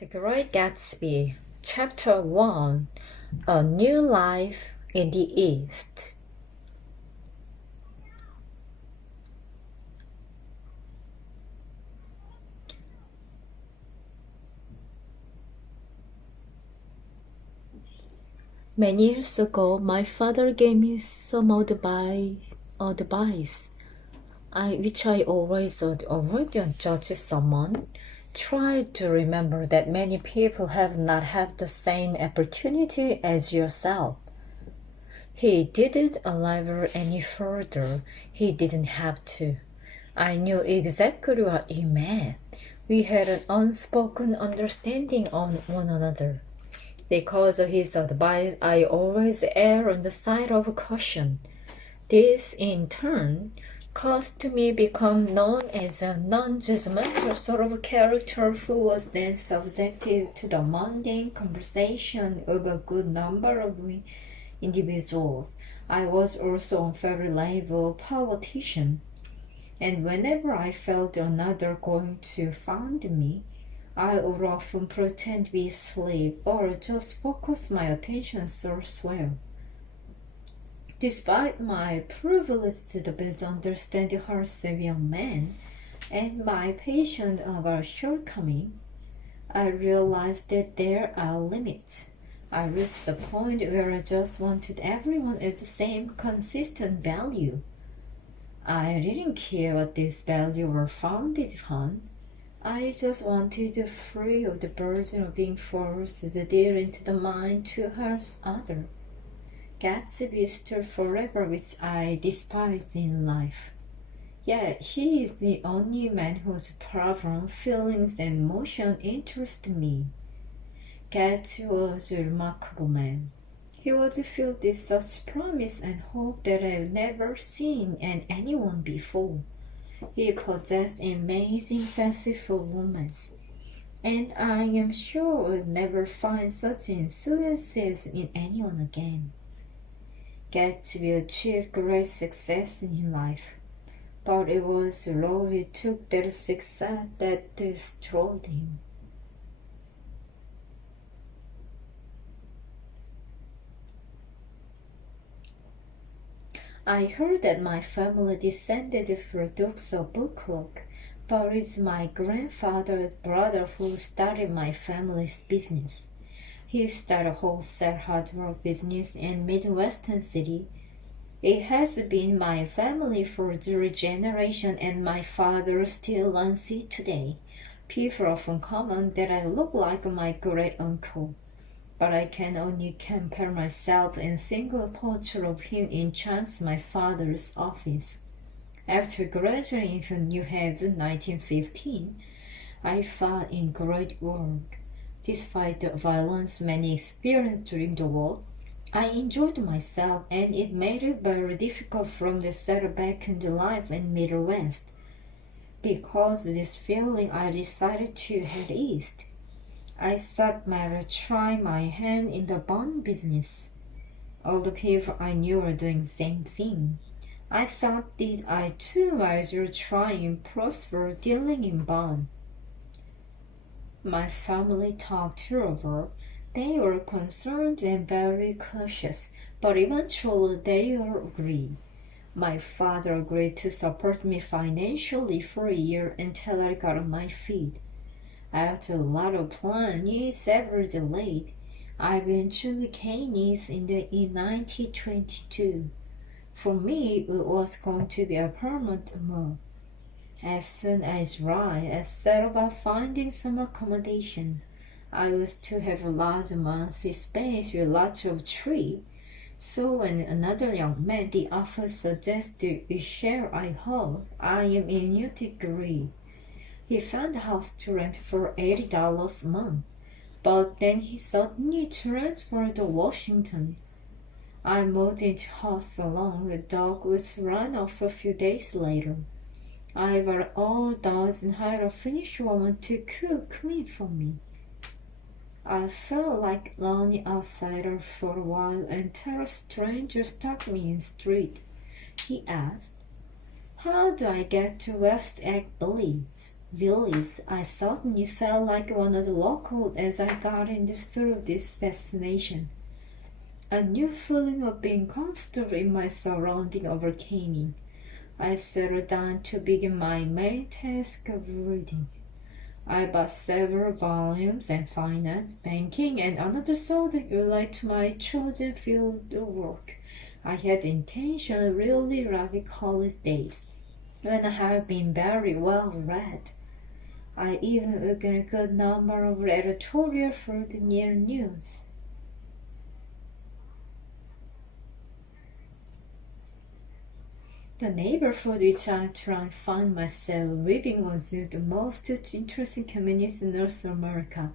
The Great Gatsby, Chapter 1, A New Life in the East. Many years ago, my father gave me some advice, which I always avoid to judge someone. Try to remember that many people have not had the same opportunity as yourself. He didn't elaborate any further. He didn't have to. I knew exactly what he meant. We had an unspoken understanding on one another. Because of his advice, I always err on the side of caution. This, in turn, caused me become known as a non-judgmental sort of character who was then subjected to the mundane conversation of a good number of individuals. I was also a very labile politician, and whenever I felt another going to find me, I would often pretend to be asleep or just focus my attention elsewhere. Despite my privilege to the best understand the hearts of young men and my patience of our shortcoming, I realized that there are limits. I reached the point where I just wanted everyone at the same consistent value. I didn't care what this value were founded upon. I just wanted to free of the burden of being forced to deal into the mind to hurt others. Gatsby stood forever, which I despised in life. Yet he is the only man whose problem, feelings, and emotion interest me. Gatsby was a remarkable man. He was filled with such promise and hope that I've never seen in anyone before. He possessed amazing fanciful romance, and I am sure will never find such enthusiasm in anyone again. Gatsby achieved great success in life, but it was the road he took that success that destroyed him. I heard that my family descended from Dukes of Buccleuch, but it's my grandfather's brother who started my family's business. He started a wholesale hardware business in Midwestern City. It has been my family for 3 generations, and my father still runs it today. People often comment that I look like my great uncle, but I can only compare myself in single portrait of him in chance my father's office. After graduating from New Haven 1915, I found in great work. Despite the violence many experienced during the war, I enjoyed myself, and it made it very difficult for me to settle back into life in Middle West. Because of this feeling, I decided to head east. I thought to try my hand in the bond business. All the people I knew were doing the same thing. I thought that I too might try and prosper dealing in bond. My family talked it over. They were concerned and very cautious, but eventually they all agreed. My father agreed to support me financially for a year until I got on my feet. After a lot of planning, several delayed, I eventually came east in 1922. For me, it was going to be a permanent move. As soon as I set about finding some accommodation. I was to have a large monthly space with lots of trees. So when another young man the office suggested we share I hope, I immediately agreed. He found a house to rent for $80 a month, but then he suddenly transferred to Washington. I moved into house along with dog which ran off a few days later. I got all dogs and hired a Finnish woman to cook clean for me. I felt like a lonely outsider for a while until a stranger stopped me in the street. He asked, How do I get to West Egg Village? I suddenly felt like one of the locals as I got in through this destination. A new feeling of being comfortable in my surroundings overcame me. I settled down to begin my main task of reading. I bought several volumes in finance, banking, and another subject related to my chosen field of work. I had the intention of really loving college days, when I have been very well read. I even read a good number of editorials for the near news. The neighborhood which I tried to find myself living was the most interesting community in North America.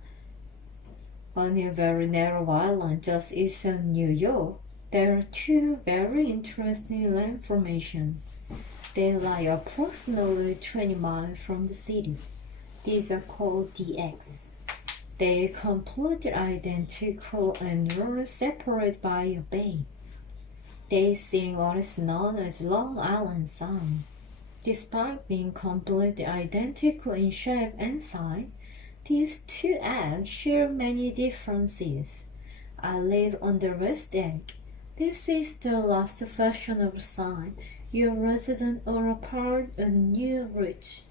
On a very narrow island just east of New York, there are two very interesting land formations. They lie approximately 20 miles from the city. These are called DX. They are completely identical and are separated by a bay. They sing what is known as Long Island Sound. Despite being completely identical in shape and size, these two eggs share many differences. I live on the West Egg. This is the last fashionable sign. Your resident or a part of new rich.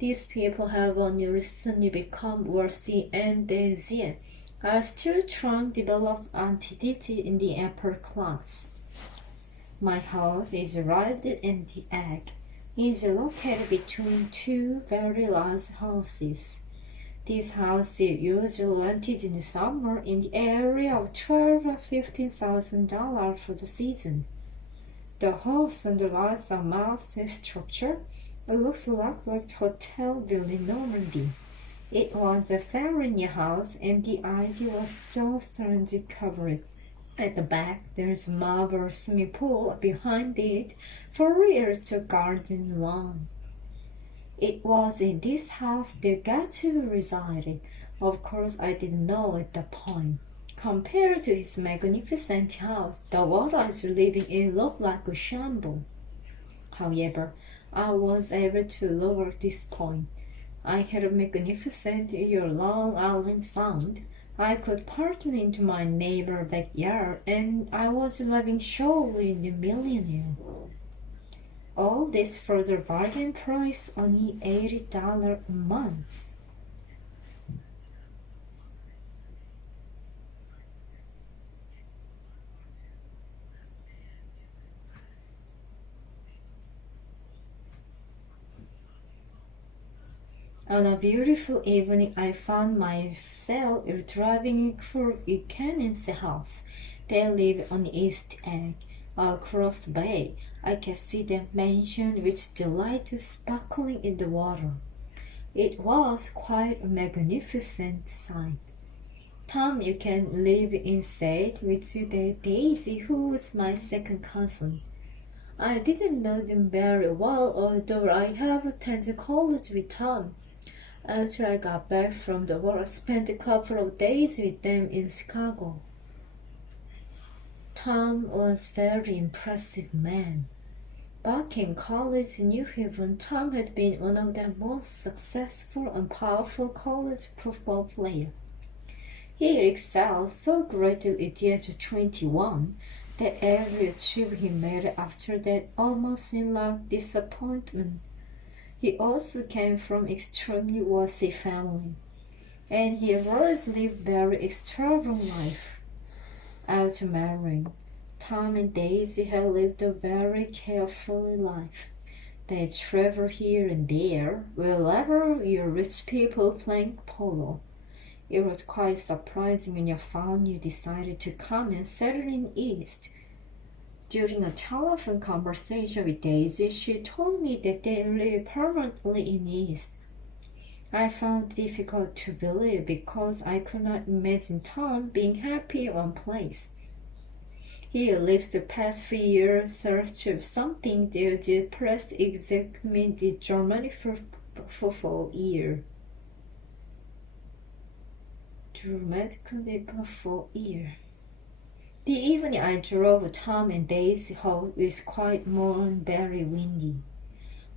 These people have only recently become wealthy and as yet are still trying to develop identity in the upper class. My house is right in the egg. It is located between two very large houses. These houses usually rented in the summer in the area of $12,000 or $15,000 for the season. The house underlies a massive structure. It looks like the Hotel Ville Normandy. It was a very new house, and the idea was just to cover it. At the back, there's a marble swimming pool behind it for years to garden lawn. It was in this house that Gatsby resided. Of course, I didn't know at that point. Compared to his magnificent house, the world I was living in looked like a shambles. However, I was able to lower this point. I had a magnificent Long Island Sound. I could partner into my neighbor's backyard, and I was living surely in the millionaire. All this for the bargain price, only $80 a month. On a beautiful evening, I found myself driving for Buchanan's house. They live on the East Egg, across the bay. I could see the mansion which delighted sparkling in the water. It was quite a magnificent sight. Tom, you can live inside with Daisy, who is my second cousin. I didn't know them very well, although I have attended college with Tom. After I got back from the war, I spent a couple of days with them in Chicago. Tom was a very impressive man. Back in college in New Haven, Tom had been one of the most successful and powerful college football players. He excelled so greatly at the age of 21 that every achievement he made after that almost seemed like disappointment. He also came from extremely wealthy family, and he always lived very extravagant life. After marrying, Tom and Daisy had lived a very careful life. They traveled here and there, wherever your rich people playing polo. It was quite surprising when you found you decided to come and settle in East. During a telephone conversation with Daisy, she told me that they live permanently in East. I found it difficult to believe because I could not imagine Tom being happy in one place. He lives the past few years searching for something that depressed excitement with Germany for 4 years. Dramatically for 4 years. The evening I drove Tom and Daisy home was quite warm and very windy.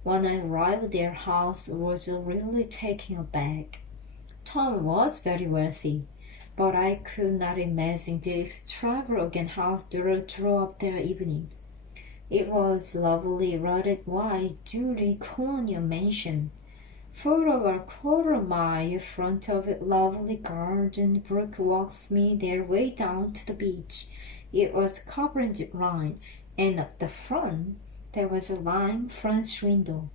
When I arrived, their house was really taken aback. Tom was very wealthy, but I could not imagine the extravagant house they drew up that evening. It was lovely red white Judy colonial mansion. For over a quarter mile front of it, lovely garden brick walks made their way down to the beach. It was covered with line, and at the front there was a lime French window.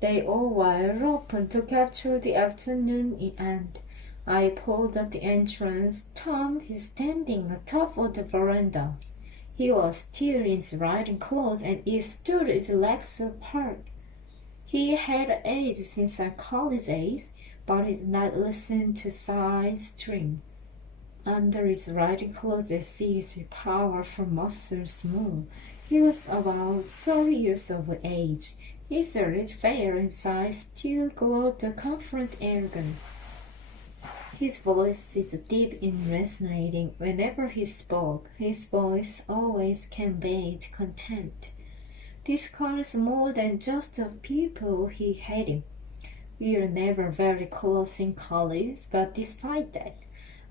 They all were open to capture the afternoon and I pulled up the entrance. Tom is standing atop of the veranda. He was still in his riding clothes and he stood his legs apart. He had aged since our college days, but he did not listen to side string. Under his riding clothes, I see his powerful muscles move. He was about 30 years of age. His red fair, his eyes still glowed the confident arrogant. His voice is deep and resonating. Whenever he spoke, his voice always conveyed contempt. This caused more than just the people he hated. We were never very close in college, but despite that,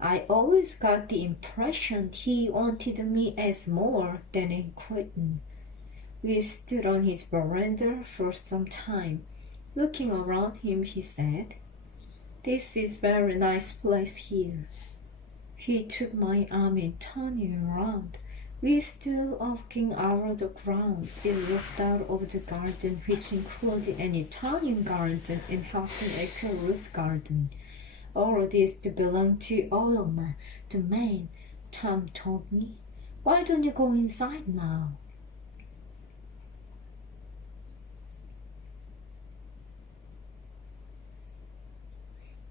I always got the impression he wanted me as more than an acquaintance. We stood on his veranda for some time. Looking around him, he said, "This is very nice place here." He took my arm and turned me around. We stood walking out of the ground. It looked out over the garden, which included an Italian garden and half an acre rose garden. All of this belonged to Oilman, the man, Tom told me. "Why don't you go inside now?"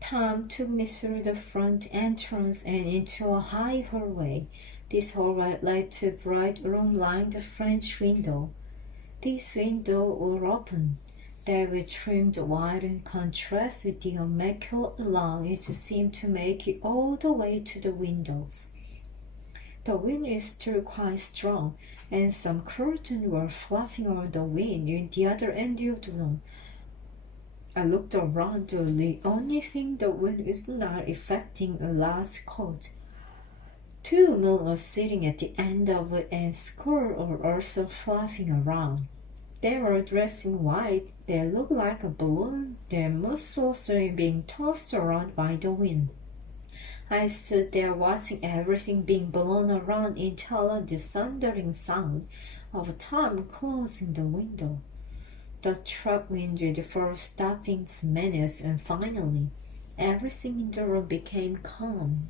Tom took me through the front entrance and into a high hallway. This hallway led to a bright room lined French window. These windows were open. They were trimmed wide in contrast with the immaculate lawn which seemed to make it all the way to the windows. The wind is still quite strong, and some curtains were fluffing over the wind in the other end of the room. I looked around. The only thing the wind was not affecting a large coat. Two men were sitting at the end of it and squirrels were also fluffing around. They were dressed in white. They looked like a balloon, their muscles being tossed around by the wind. I stood there watching everything being blown around until the thundering sound of Tom closing the window. The truck whined for stopping minutes, and finally, everything in the room became calm.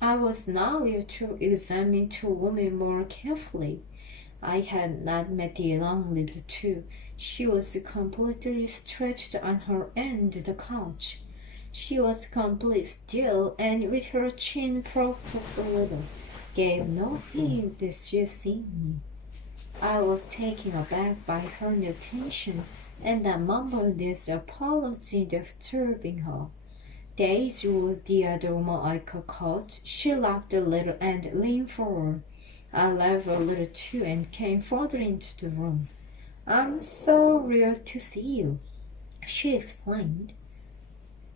I was now able to examine two women more carefully. I had not met the long-lived two. She was completely stretched on her end of the couch. She was completely still, and with her chin propped up a little, gave no hint that she had seen me. I was taken aback by her attention, and I mumbled this apology disturbing her. Daisy was the other woman I could caught. She laughed a little and leaned forward. I laughed a little too and came further into the room. "I'm so real to see you," she explained.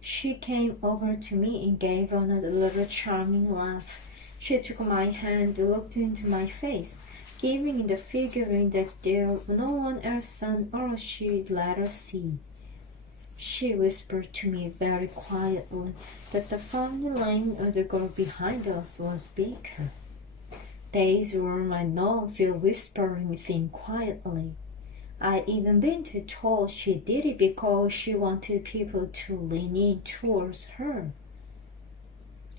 She came over to me and gave another little charming laugh. She took my hand, looked into my face, giving the figuring that there was no one else on earth she'd let her see. She whispered to me very quietly that the family name of the girl behind us was Baker. These were my non-feel whispering thing quietly. I even been told she did it because she wanted people to lean in towards her.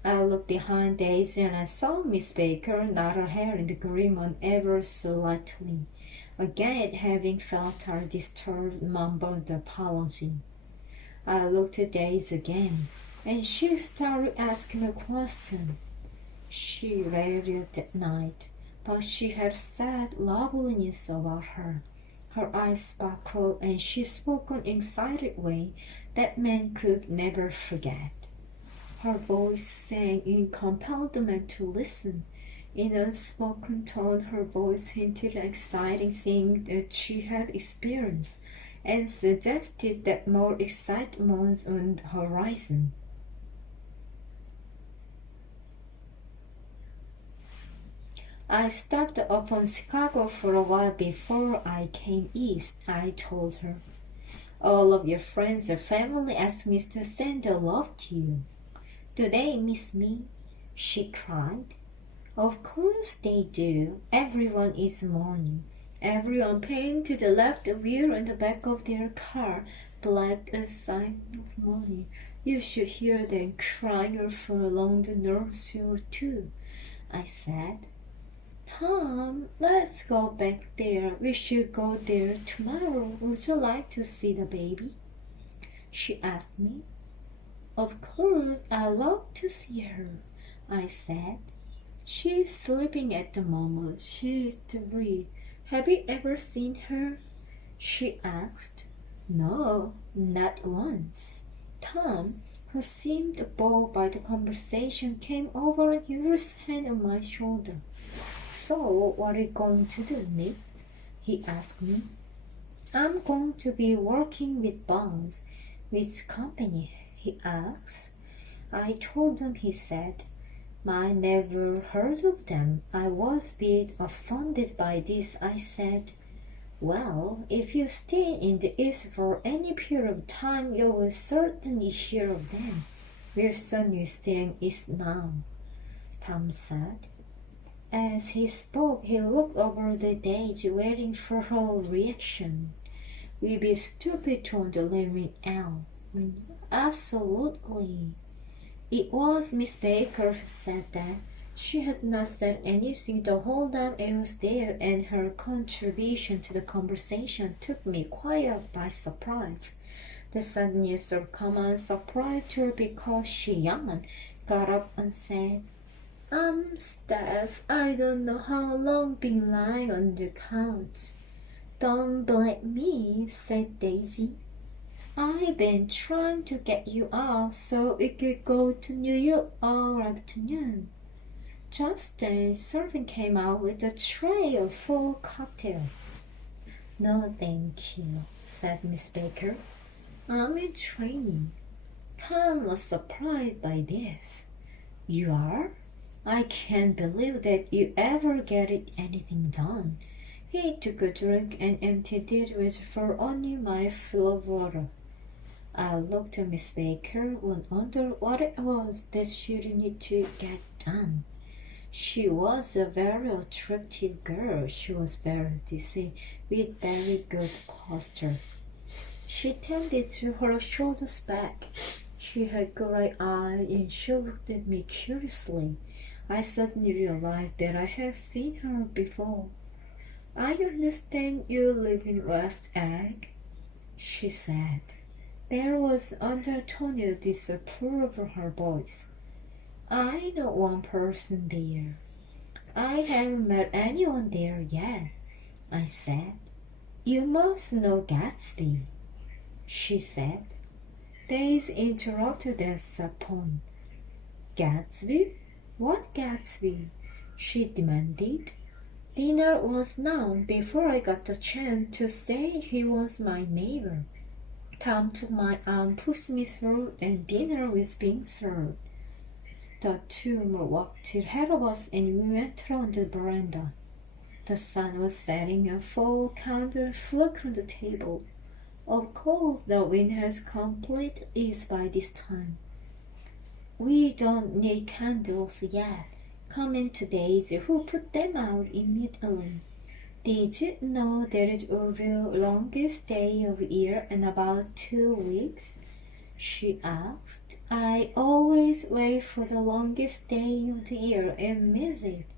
I looked behind Daisy and I saw Miss Baker nod her head and grin on ever so lightly. Again, having felt her disturbed, mumbled the apology. I looked at Daisy again, and she started asking a question. She radiated that night, but she had sad loveliness about her. Her eyes sparkled, and she spoke in an excited way that man could never forget. Her voice sang and compelled the man to listen. In a spoken tone, her voice hinted an exciting thing that she had experienced, and suggested that more excitement was on the horizon. I stopped up in Chicago for a while before I came east, I told her. All of your friends and family asked me to send a love to you. Do they miss me? She cried. Of course they do. Everyone is mourning. Everyone painted the left wheel and the back of their car black as sign of mourning. You should hear them crying for along the North Shore too, I said. Tom, let's go back there. We should go there tomorrow. Would you like to see the baby? She asked me. Of course, I'd love to see her, I said. She's sleeping at the moment. She's 3. Have you ever seen her? She asked. No, not once. Tom, who seemed bored by the conversation, came over and used his hand on my shoulder. So, what are you going to do, Nick? He asked me. I'm going to be working with Bonds. Which company? He asked. I told him, he said. I never heard of them. I was a bit offended by this. I said, well, if you stay in the East for any period of time, you will certainly hear of them. We're certainly staying East now, Tom said. As he spoke, he looked over the daisy, waiting for her reaction. We'd be stupid to leave out. Absolutely. It was Miss Baker who said that. She had not said anything the whole time I was there, and her contribution to the conversation took me quite by surprise. The suddenness of command surprised her because she yawned, got up and said, Steph, I don't know how long been lying on the couch. Don't blame me, said Daisy. I've been trying to get you out so we could go to New York all afternoon. Just then, servant came out with a tray of full cocktail. No, thank you, said Miss Baker. I'm in training. Tom was surprised by this. You are? I can't believe that you ever get anything done. He took a drink and emptied it with for only my fill of water. I looked at Miss Baker and wondered what it was that she needed to get done. She was a very attractive girl. She was very decent, with very good posture. She tended to her shoulders back. She had gray eyes and she looked at me curiously. I suddenly realized that I had seen her before. I understand you live in West Egg, she said. There was undertone of disapproval in her voice. I know one person there. I haven't met anyone there yet, I said. You must know Gatsby, she said. Daisy interrupted at that point. Gatsby? What Gatsby? She demanded. Dinner was now before I got the chance to say he was my neighbor. Tom took my arm, pushed me through, and dinner was being served. The two walked ahead of us and we went around the veranda. The sun was setting, a full candle flickered on the table. Of course, the wind has completely eased by this time. We don't need candles yet, commented Daisy, who put them out immediately. Did you know that it will be the longest day of the year in about 2 weeks? She asked. I always wait for the longest day of the year and miss it.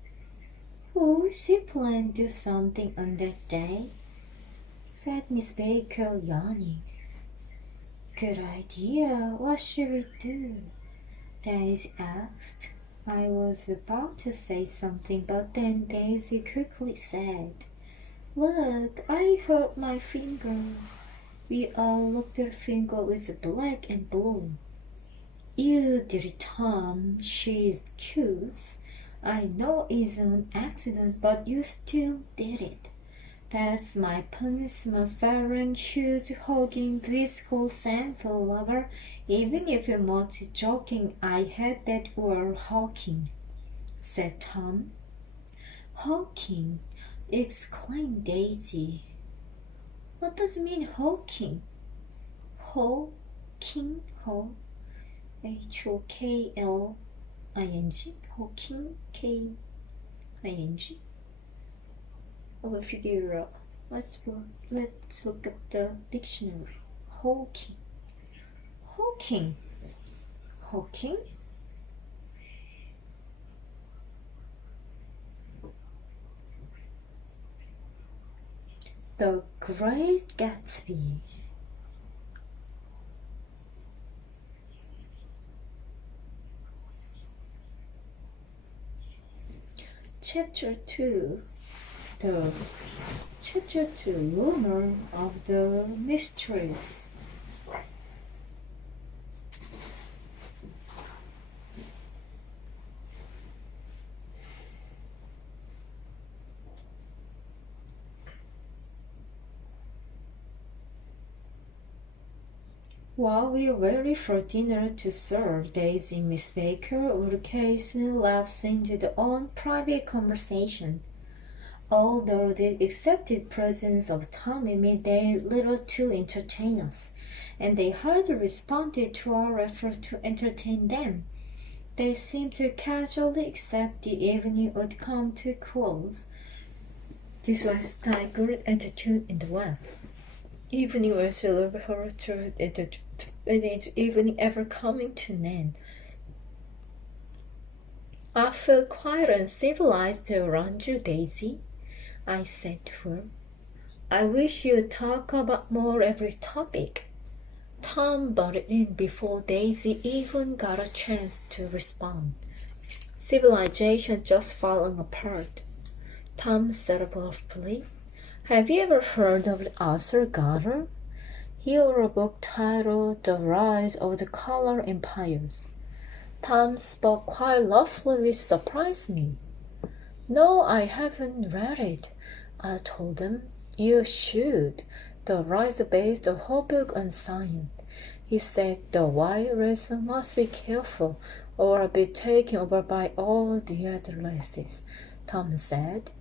Would she plan to do something on that day? Said Miss Baker, yawning. Good idea. What should we do? Daisy asked. I was about to say something, but then Daisy quickly said, Look, I hurt my finger. We all looked at her finger, which was black and blue. You did it, Tom. She's cute. I know it's an accident, but you still did it. That's my Ponsma shoes hogging visco sample lover, even if you're much joking I had that word hawking, said Tom. Hawking, exclaimed Daisy. What does it mean hawking? Hawking, H-O-K-L-I-N-G, hawking, K-I-N-G. I will figure out. Let's look at the dictionary. Hawking. The Great Gatsby. Chapter 2. Chapter 2, Rumor of the Mysteries. While we waited for dinner to serve, Daisy and Miss Baker would occasionally lapse into their own private conversation. Although they accepted presence of Tommy midday little to entertain us, and they hardly responded to our effort to entertain them. They seemed to casually accept the evening would come to a close. This was staggered attitude in the West. Evening was celebrated and its evening ever coming to an end. I feel quite uncivilized around you, Daisy, I said to her. I wish you'd talk about more every topic. Tom butted in before Daisy even got a chance to respond. Civilization just falling apart, Tom said abruptly. Have you ever heard of Arthur Goddard? He wrote a book titled The Rise of the Color Empires. Tom spoke quite loftily, which surprised me. No, I haven't read it, I told him. You should. The rise based the whole book on science. He said the white race must be careful or be taken over by all the other races, Tom said.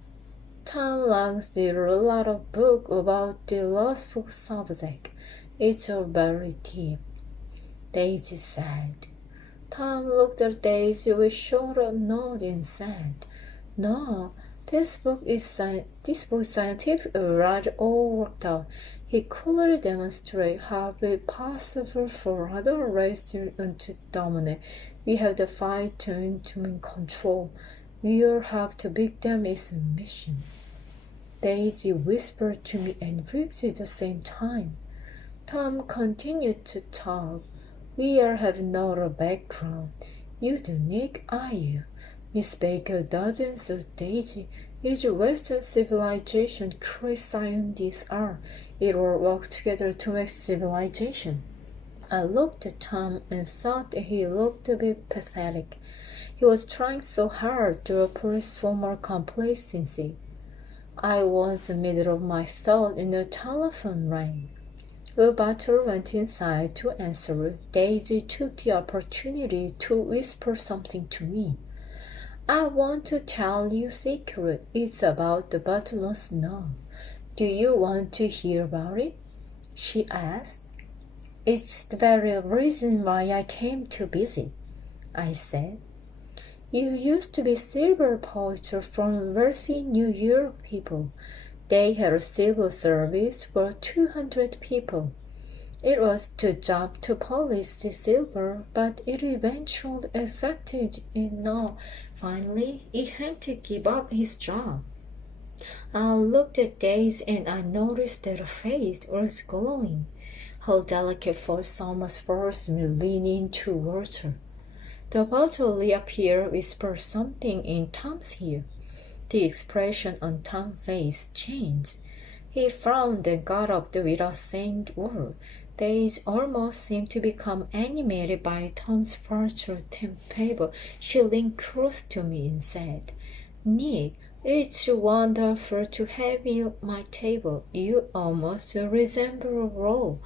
Tom likes to read a lot of books about the lawful subject. It's all very deep, Daisy said. Tom looked at Daisy with shoulder nod and said, No, this book is scientific, right, all worked out. He clearly demonstrated how it is possible for other races to dominate. We have to fight to maintain control. We all have to beat them is a mission. Daisy whispered to me and Weeks at the same time. Tom continued to talk. We all have no background. You don't need, are you? Miss Baker doesn't, so Daisy. It is Western civilization, true scientists are. It all works together to make civilization. I looked at Tom and thought that he looked a bit pathetic. He was trying so hard to oppress former complacency. I was in the middle of my thought when the telephone rang. The butler went inside to answer. Daisy took the opportunity to whisper something to me. I want to tell you a secret. It's about the butler's nun. Do you want to hear about it? She asked. It's the very reason why I came to visit, I said. You used to be silver polisher from wealthy New York people. They had a silver service for 200 people. It was to job to polish the silver, but it eventually affected him now. Finally, he had to give up his job. I looked at Daisy and I noticed that her face was glowing. Her delicate voice almost forced me to lean in towards her. The butler reappeared, whispered something in Tom's ear. The expression on Tom's face changed. He frowned and got up without saying a word. Days almost seemed to become animated by Tom's virtual table. She leaned close to me and said, "Nick, it's wonderful to have you at my table. You almost resemble Ro.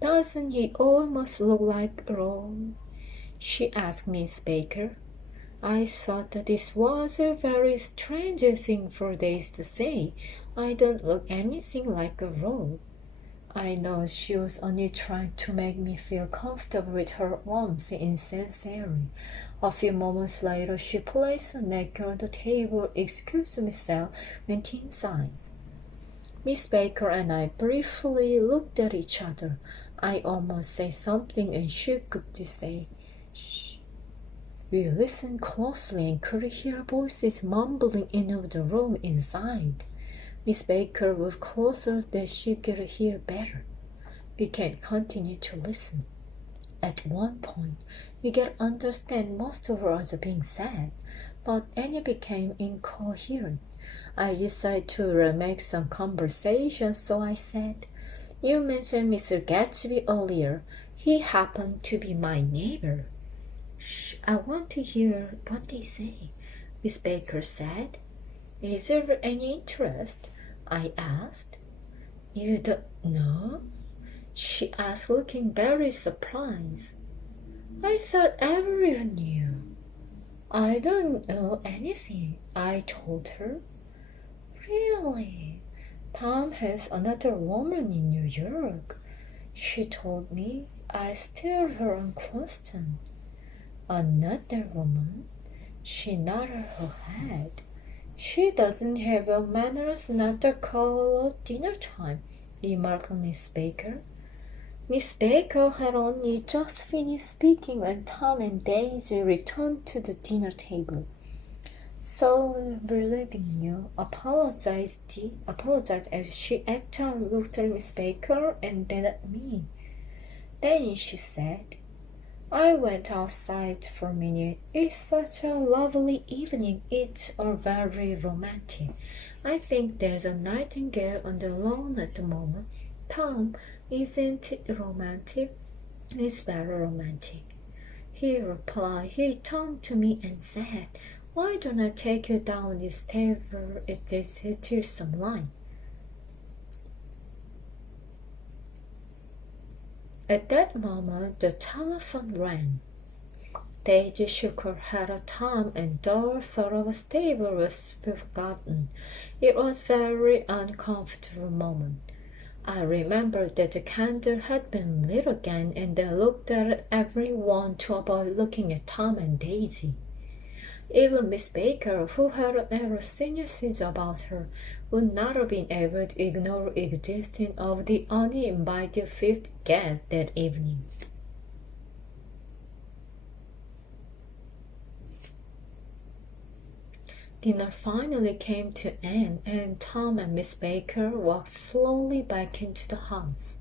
Doesn't he almost look like Ro?" she asked Miss Baker. I thought that this was a very strange thing for Daisy to say. I don't look anything like a Ro. I know she was only trying to make me feel comfortable with her warmth and sincerity. A few moments later, she placed a napkin on the table, excused herself, went inside. Miss Baker and I briefly looked at each other. I almost said something and she could say, "Shh." We listened closely and could hear voices mumbling in the room inside. Miss Baker moved closer that she could hear better. We can continue to listen. At one point, we could understand most of what was being said, but Annie became incoherent. I decided to remake some conversation, so I said, "You mentioned Mr. Gatsby earlier. He happened to be my neighbor." "Shh, I want to hear what they say," Miss Baker said. "Is there any interest?" I asked. "You don't know?" she asked, looking very surprised. "I thought everyone knew." "I don't know anything," I told her. "Really? Tom has another woman in New York," she told me. I stared her unquestioned. "Another woman?" She nodded her head. "She doesn't have a manners not to call at dinner time," remarked Miss Baker. Miss Baker had only just finished speaking when Tom and Daisy returned to the dinner table. "So believing you," apologized as she actually looked at Miss Baker and then at me. Then she said, "I went outside for a minute. It's such a lovely evening. It's all very romantic. I think there's a nightingale on the lawn at the moment. Tom, isn't it romantic?" "It's very romantic," he replied. He turned to me and said, "Why don't I take you down this table at this tiresome line?" At that moment, the telephone rang. Daisy shook her head at Tom and Dora thought our stable was forgotten. It was a very uncomfortable moment. I remembered that the candle had been lit again and I looked at everyone to avoid looking at Tom and Daisy. Even Miss Baker, who had never seen anything about her, would not have been able to ignore the existence of the uninvited fifth guest that evening. Dinner finally came to an end, and Tom and Miss Baker walked slowly back into the house.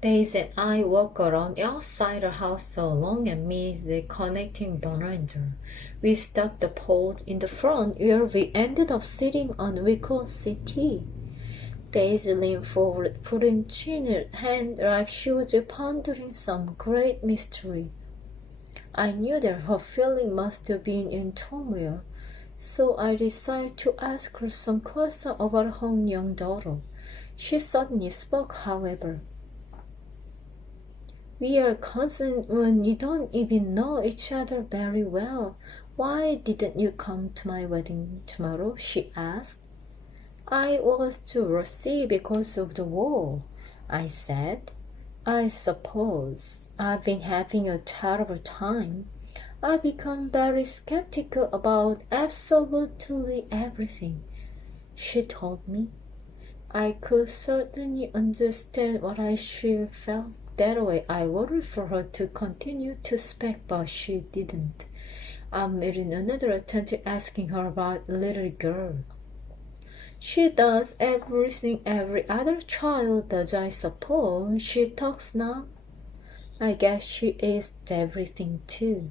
Daisy and I walked around outside the house along and made the connecting veranda. We stopped the porch in the front where we ended up sitting on Wickle City. Daisy leaned forward, putting chin in her hand like she was pondering some great mystery. I knew that her feeling must have been in turmoil, so I decided to ask her some question about her young daughter. She suddenly spoke, however. "We are cousins when you don't even know each other very well. Why didn't you come to my wedding tomorrow?" she asked. "I was too rusty because of the war," I said. "I suppose I've been having a terrible time. I've become very skeptical about absolutely everything," she told me. I could certainly understand what I should have felt that way. I worried for her to continue to speak, but she didn't. I made another attempt at asking her about the little girl. "She does everything every other child does, I suppose. She talks now." "I guess she is everything too,"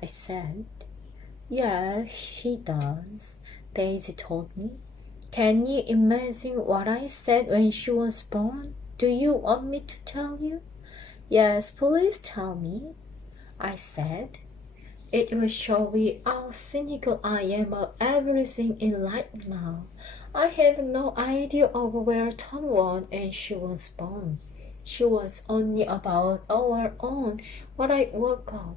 I said. "Yeah, she does," Daisy told me. "Can you imagine what I said when she was born? Do you want me to tell you?" Yes, please tell me, I said. It will show you how cynical I am about everything in life now. I have no idea of where Tom was and she was born. She was only about our own when I woke up.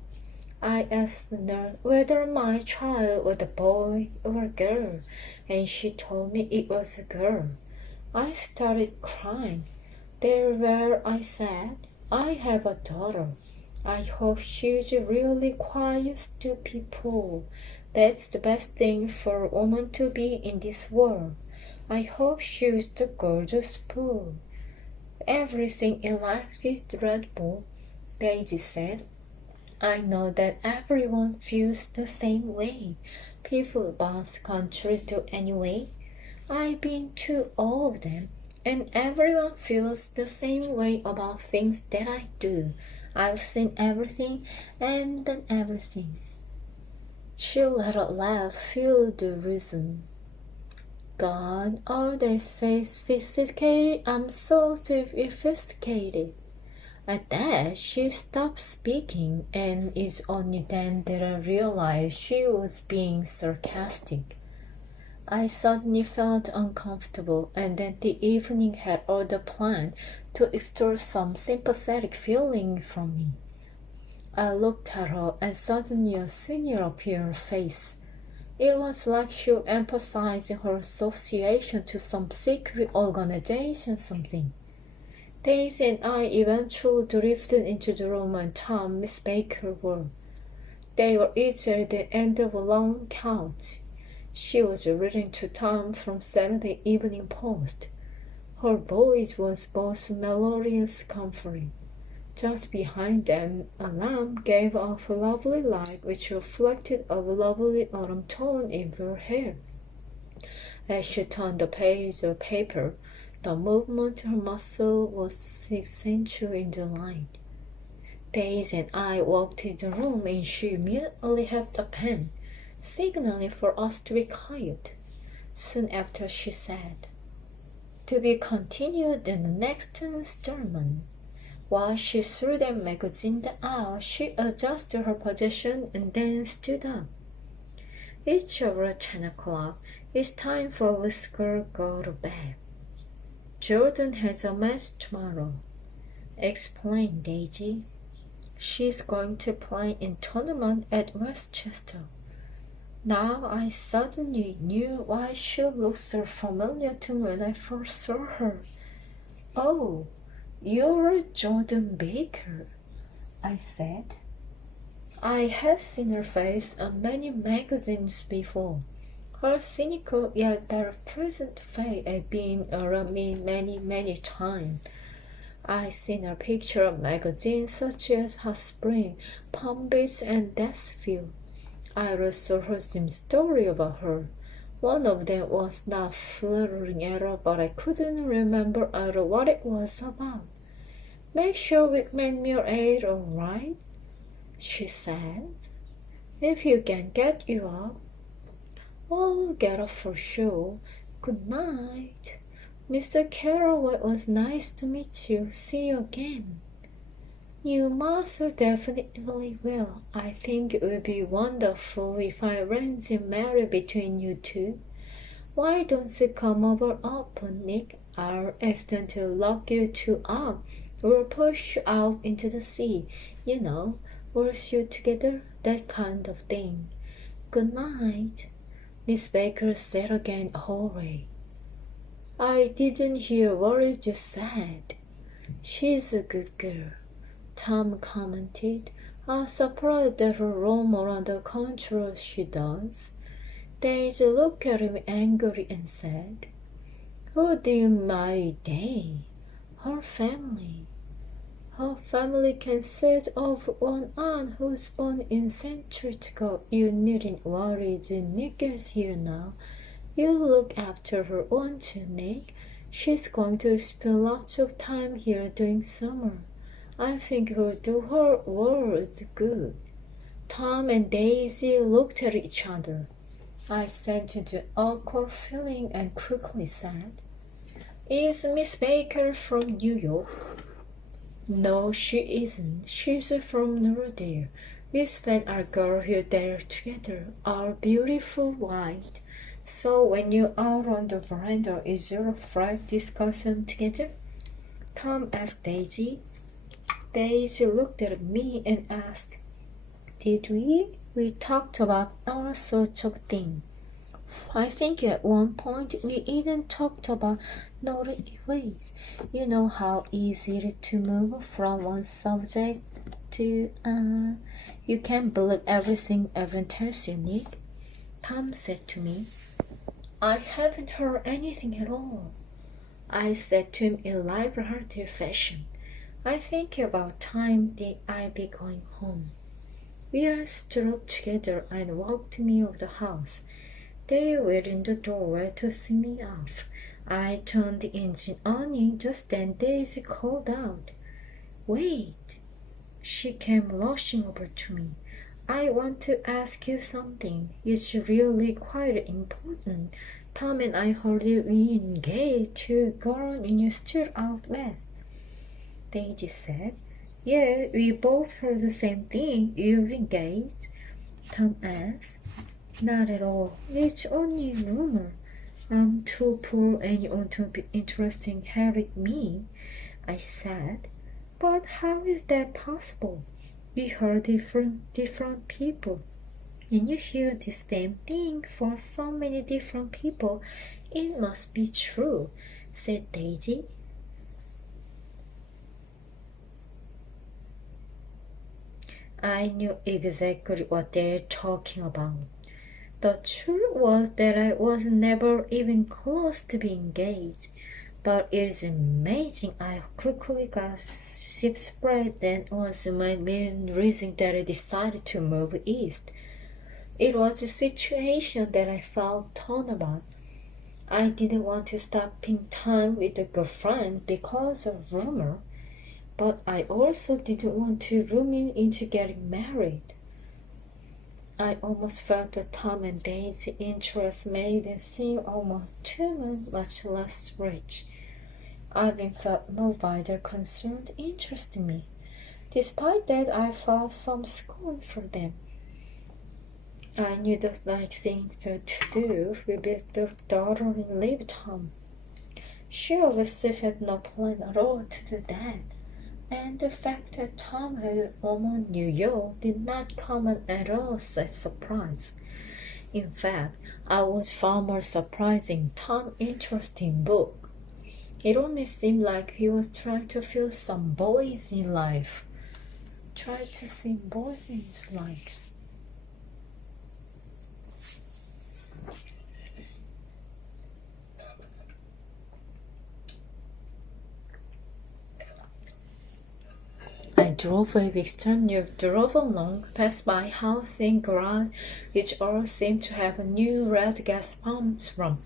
I asked her whether my child was a boy or a girl, and she told me it was a girl. I started crying. There where I said, I have a daughter. I hope she's really quiet to people. That's the best thing for a woman to be in this world. I hope she's the gorgeous bull. Everything in life is dreadful, Daisy said. I know that everyone feels the same way. People bounce country to anyway. I've been to all of them, and everyone feels the same way about things that I do. I've seen everything and done everything. She let a laugh fill the reason. God, all they say is sophisticated. I'm so sophisticated. At that, she stopped speaking, and it's only then that I realized she was being sarcastic. I suddenly felt uncomfortable, and that the evening had all the plan to extort some sympathetic feeling from me. I looked at her, and suddenly a sneer appeared on her face. It was like she was emphasizing her association to some secret organization, something. Daisy and I eventually drifted into the room and Tom and Miss Baker were. They were each at the end of a long couch. She was reading to Tom from Saturday Evening Post. Her voice was both melodious and comforting. Just behind them, a lamp gave off a lovely light which reflected a lovely autumn tone in her hair. As she turned the page of paper, the movement of her muscle was essential in the light. Daisy and I walked in the room and she immediately held a pen, signaling for us to be quiet. Soon after she said, "To be continued in the next installment." While she threw the magazine out, she adjusted her position and then stood up. "It's over 10 o'clock. It's time for this girl go to bed. Jordan has a match tomorrow," explained Daisy. "She's going to play in tournament at Westchester." Now I suddenly knew why she looked so familiar to me when I first saw her. "Oh, you're Jordan Baker," I said. I had seen her face on many magazines before. Her cynical yet very present face had been around me many times. I seen her picture on magazines such as Hot Spring, Palm Beach, and Dassville. I also heard some story about her. One of them was not flattering at all, but I couldn't remember either what it was about. "Make sure we make me your age, all right?" she said. "If you can get you up." "I'll get up for sure. Good night. Mr. Carroll, it was nice to meet you. See you again." "You most definitely will. I think it would be wonderful if I arrange a marriage between you two. Why don't you come over often, Nick? I'll accidentally lock you two up. We'll push you out into the sea. You know, we'll shoot together, that kind of thing. Good night," Miss Baker said again, hurry. "I didn't hear what you just said." "She's a good girl," Tom commented. "I'm surprised that her roam around the country as she does." Daisy looked at him angry and said, "Who do you marry, Day?" "Her family." "Her family consists of one aunt who's born in century ago. You needn't worry, Nick is here now. You look after her, won't you, Nick? She's going to spend lots of time here during summer. I think it will do her world good." Tom and Daisy looked at each other. I sensed the awkward feeling and quickly said, "Is Miss Baker from New York?" No, she isn't. She's from Rudale. We spent our girlhood there together, our beautiful white. So when you're out on the veranda, is your friend discussion together? Tom asked Daisy. Daisy looked at me and asked, Did we? We talked about all sorts of things. I think at one point we even talked about noted ways. You know how easy it is to move from one subject to You can't believe everything everyone tells you, Nick. Tom said to me. I haven't heard anything at all. I said to him in light-hearted fashion. I think about time that I'll be going home. We stood up together and walked me of the house. They were in the doorway to see me off. I turned the engine on just then Daisy called out, Wait! She came rushing over to me. I want to ask you something. It's really quite important. Tom and I heard you engaged to a girl and you're still out west. Daisy said, Yeah, we both heard the same thing. You're engaged? Tom asked. Not at all. It's only a rumor. I'm too poor and you want to be interesting having me, I said. But how is that possible? We heard different people. And you hear the same thing for so many different people. It must be true, said Daisy. I knew exactly what they were talking about. The truth was that I was never even close to being engaged. But it is amazing I quickly got ship spread. That was my main reason that I decided to move east. It was a situation that I felt torn about. I didn't want to stop spending time with a girlfriend because of rumor, but I also didn't want to ruin into getting married. I almost felt that Tom and Daisy's interest made them seem almost too much less rich. I even felt moved by their concerned interest in me. Despite that, I felt some scorn for them. I knew the right thing to do would be their daughter and leave Tom. She obviously had no plan at all to do that, and the fact that Tom had a woman in New York did not come at all as a surprise. In fact, I was far more surprised in Tom's interesting book. It almost seemed like he was trying to fill some voids in life. I drove a week's time. You drove along, past my house and garage, which all seemed to have a new red gas pumps from.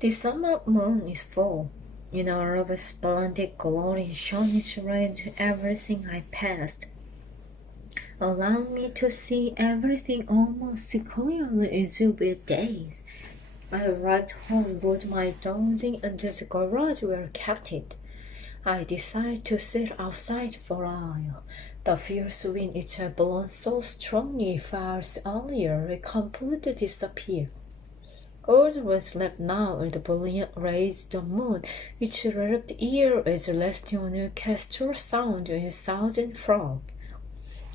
The summer moon is full, in all of a splendid glory, shone its rays to everything I passed, allowing me to see everything almost clearly as if with days. I arrived home, rolled my dogs into the garage where I kept it. I decided to sit outside for a while. The fierce wind it had blown so strongly 5 hours earlier had completely disappeared. All that was left now were the brilliant rays of the moon, which wrapped the air as resting on a kestrel sound and a thousand frogs.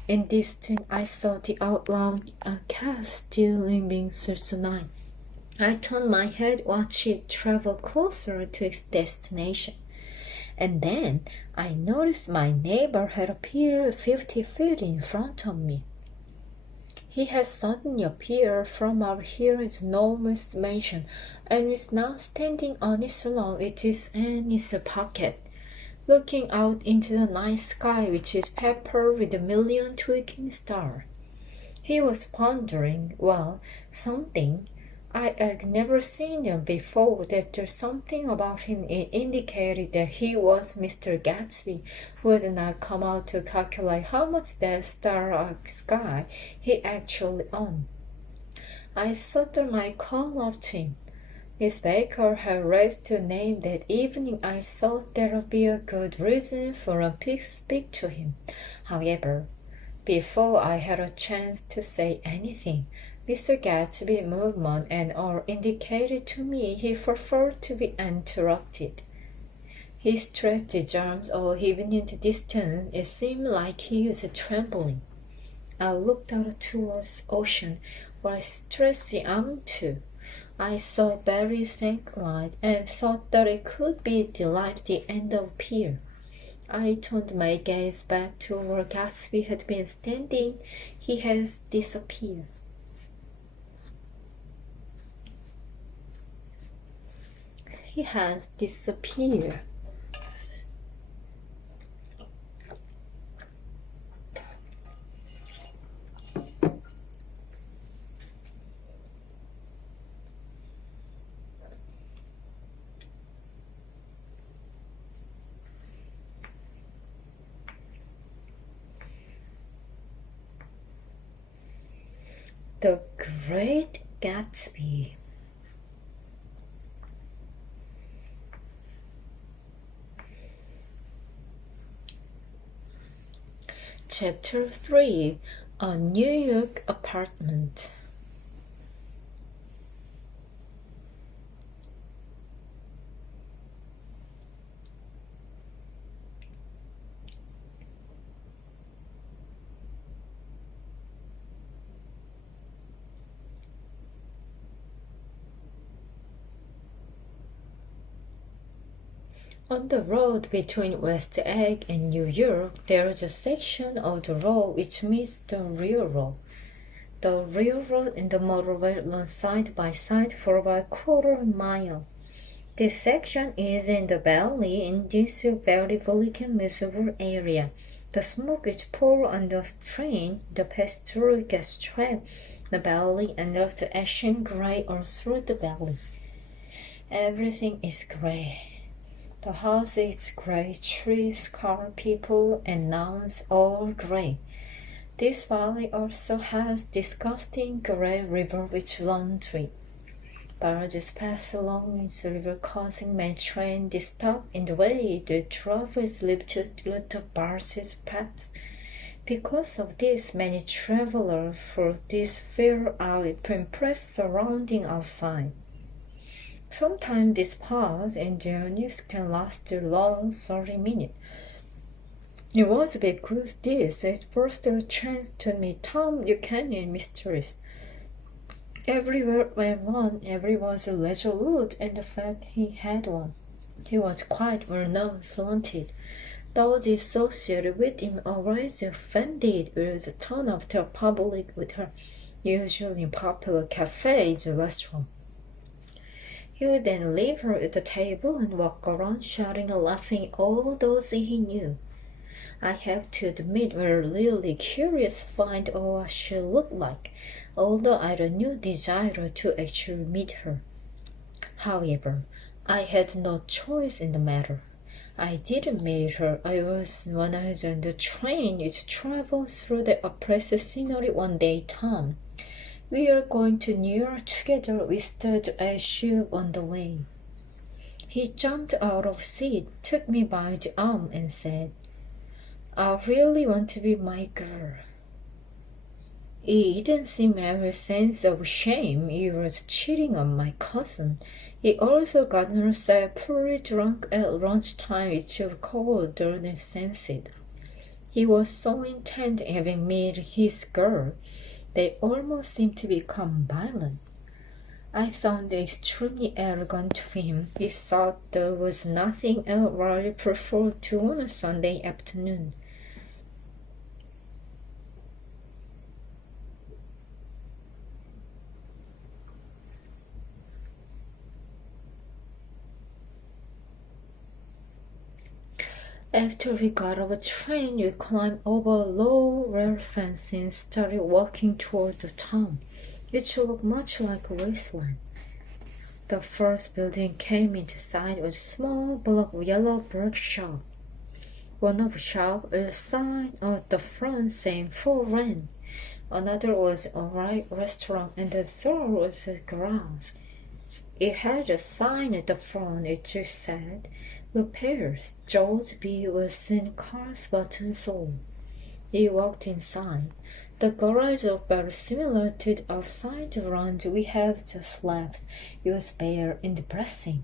In distance, I saw the outline of a cat still limping through the night. I turned my head, watched it travel closer to its destination. And then I noticed my neighbor had appeared 50 feet in front of me. He had suddenly appeared from out here in his enormous mansion and was now standing on his lawn with his hand in his pocket, looking out into the night sky which is peppered with a million twinkling stars. He was pondering, something. I had never seen him before. That there's something about him it indicated that he was Mr. Gatsby, who had not come out to calculate how much that star-arc sky he actually owned. I stuttered my call out to him. Miss Baker had raised to name that evening. I thought there would be a good reason for a speak to him. However, before I had a chance to say anything, Mr. Gatsby's movement and all indicated to me he preferred to be interrupted. He stretched his arms even in the distance. It seemed like he was trembling. I looked out towards the ocean, where I stretched the arm too. I saw very faint light and thought that it could be the light at the end of the pier. I turned my gaze back to where Gatsby had been standing. He has disappeared. He has disappeared. The Great Gatsby. Chapter 3. A New York Apartment. On the road between West Egg and New York, there is a section of the road which meets the railroad. The railroad and the motorway run side by side for about a quarter mile. This section is in the valley in this very volcanic miserable area. The smoke is poured on the train. The pasture gets trapped in the valley and left ashen gray all through the valley. Everything is gray. The house is gray, trees, car, people, and nouns all gray. This valley also has disgusting gray river which laundry. Barges pass along its river causing many trains to stop in the way. The travelers live to let the barges pass. Because of this, many travelers for this fear out impressed surrounding outside. Sometimes this pause and journeys can last a long 30 minutes. It was because this at first a chance to meet Tom Buchanan mysteries. Everywhere went one, everyone's resolute in the fact he had one. He was quite well known, flaunted. Those associated with him always offended with the tone of the public with her, usually in popular cafes or restaurants. He would then leave her at the table and walk around shouting and laughing all those he knew. I have to admit we're really curious to find out what she looked like, although I had no desire to actually meet her. However, I had no choice in the matter. I didn't meet her. When I was on the train which traveled through the oppressive scenery one day, Tom. We are going to New York together, we started a ship on the way. He jumped out of seat, took me by the arm, and said, I really want to be my girl. He didn't seem to have a sense of shame. He was cheating on my cousin. He also got himself pretty drunk at lunchtime, which was cold and sensitive. He was so intent on having met his girl, they almost seemed to become violent. I found it extremely arrogant of him. He thought there was nothing else I preferred to on a Sunday afternoon. After we got off the train, we climbed over a low rail fence and started walking toward the town, which looked much like a wasteland. The first building came into sight was a small block of yellow brick shop. One of the shops was a sign at the front saying for rent. Another was a restaurant, and the third was a garage. It had a sign at the front which said, "Repairs, George B. Wilson Cars Button Soul." He walked inside. The garage was very similar to the outside lounge we have just left. It was bare and depressing.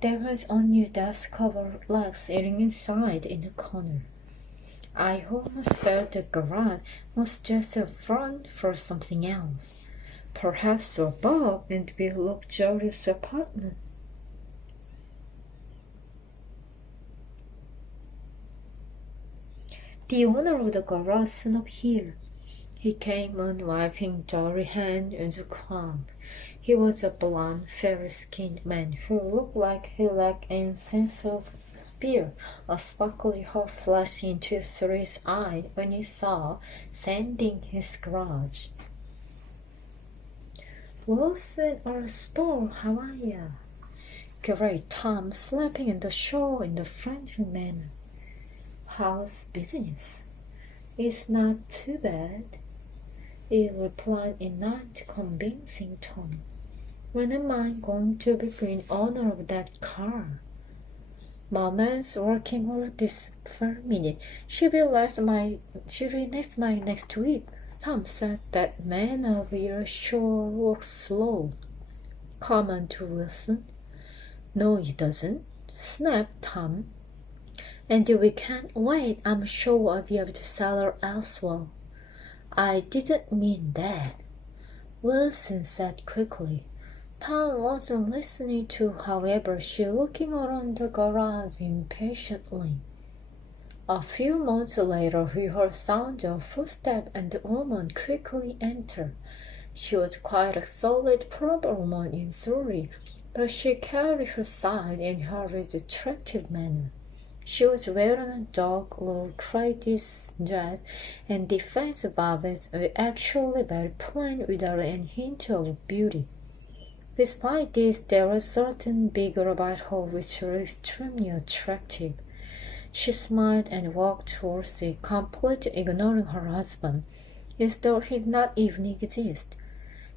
There was only dust-covered legs sitting inside in the corner. I almost felt the garage was just a front for something else, perhaps a Bob and Bill's luxurious apartment. The owner of the garage snuck up here. He came on wiping dirty hands and a crumb. He was a blond, fair-skinned man who looked like he lacked any sense of fear. A sparkly hope flashed into his eyes when he saw sanding his garage. "Wilson or Spore, how are ya?" Great Tom, slapping on the shoulder in a friendly manner. "How's business?" "It's not too bad," he replied in not convincing tone. "When am I going to become owner of that car?" "My man's working on this for a minute. She'll be next week." Tom said, "That man of yours sure walks slow." "Come on to Wilson." "No, he doesn't," snapped Tom. "And we can't wait. I'm sure I'll be able to sell her elsewhere." "I didn't mean that," Wilson said quickly. Tom wasn't listening to, however, she looking around the garage impatiently. A few moments later, he heard sounds of footsteps and the woman quickly entered. She was quite a solid, proper woman in Surrey, but she carried her size in her attractive manner. She was wearing a dark blue crayfish dress, and the fancy barbets were actually very plain without any hint of beauty. Despite this, there was something bigger about her which was extremely attractive. She smiled and walked towards it, completely ignoring her husband, as though he did not even exist.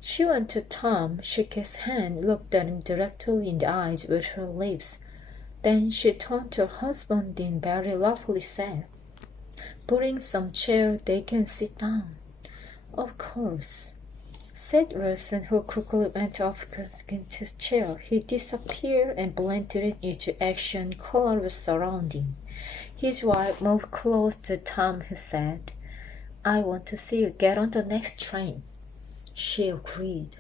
She went to Tom, shook his hand, looked at him directly in the eyes with her lips. Then she turned to her husband and very lovely said, "Bring some chair, they can sit down." "Of course," said Wilson, who quickly went off into his chair. He disappeared and blended into action, colorless surrounding. His wife moved close to Tom, who said, "I want to see you get on the next train." She agreed.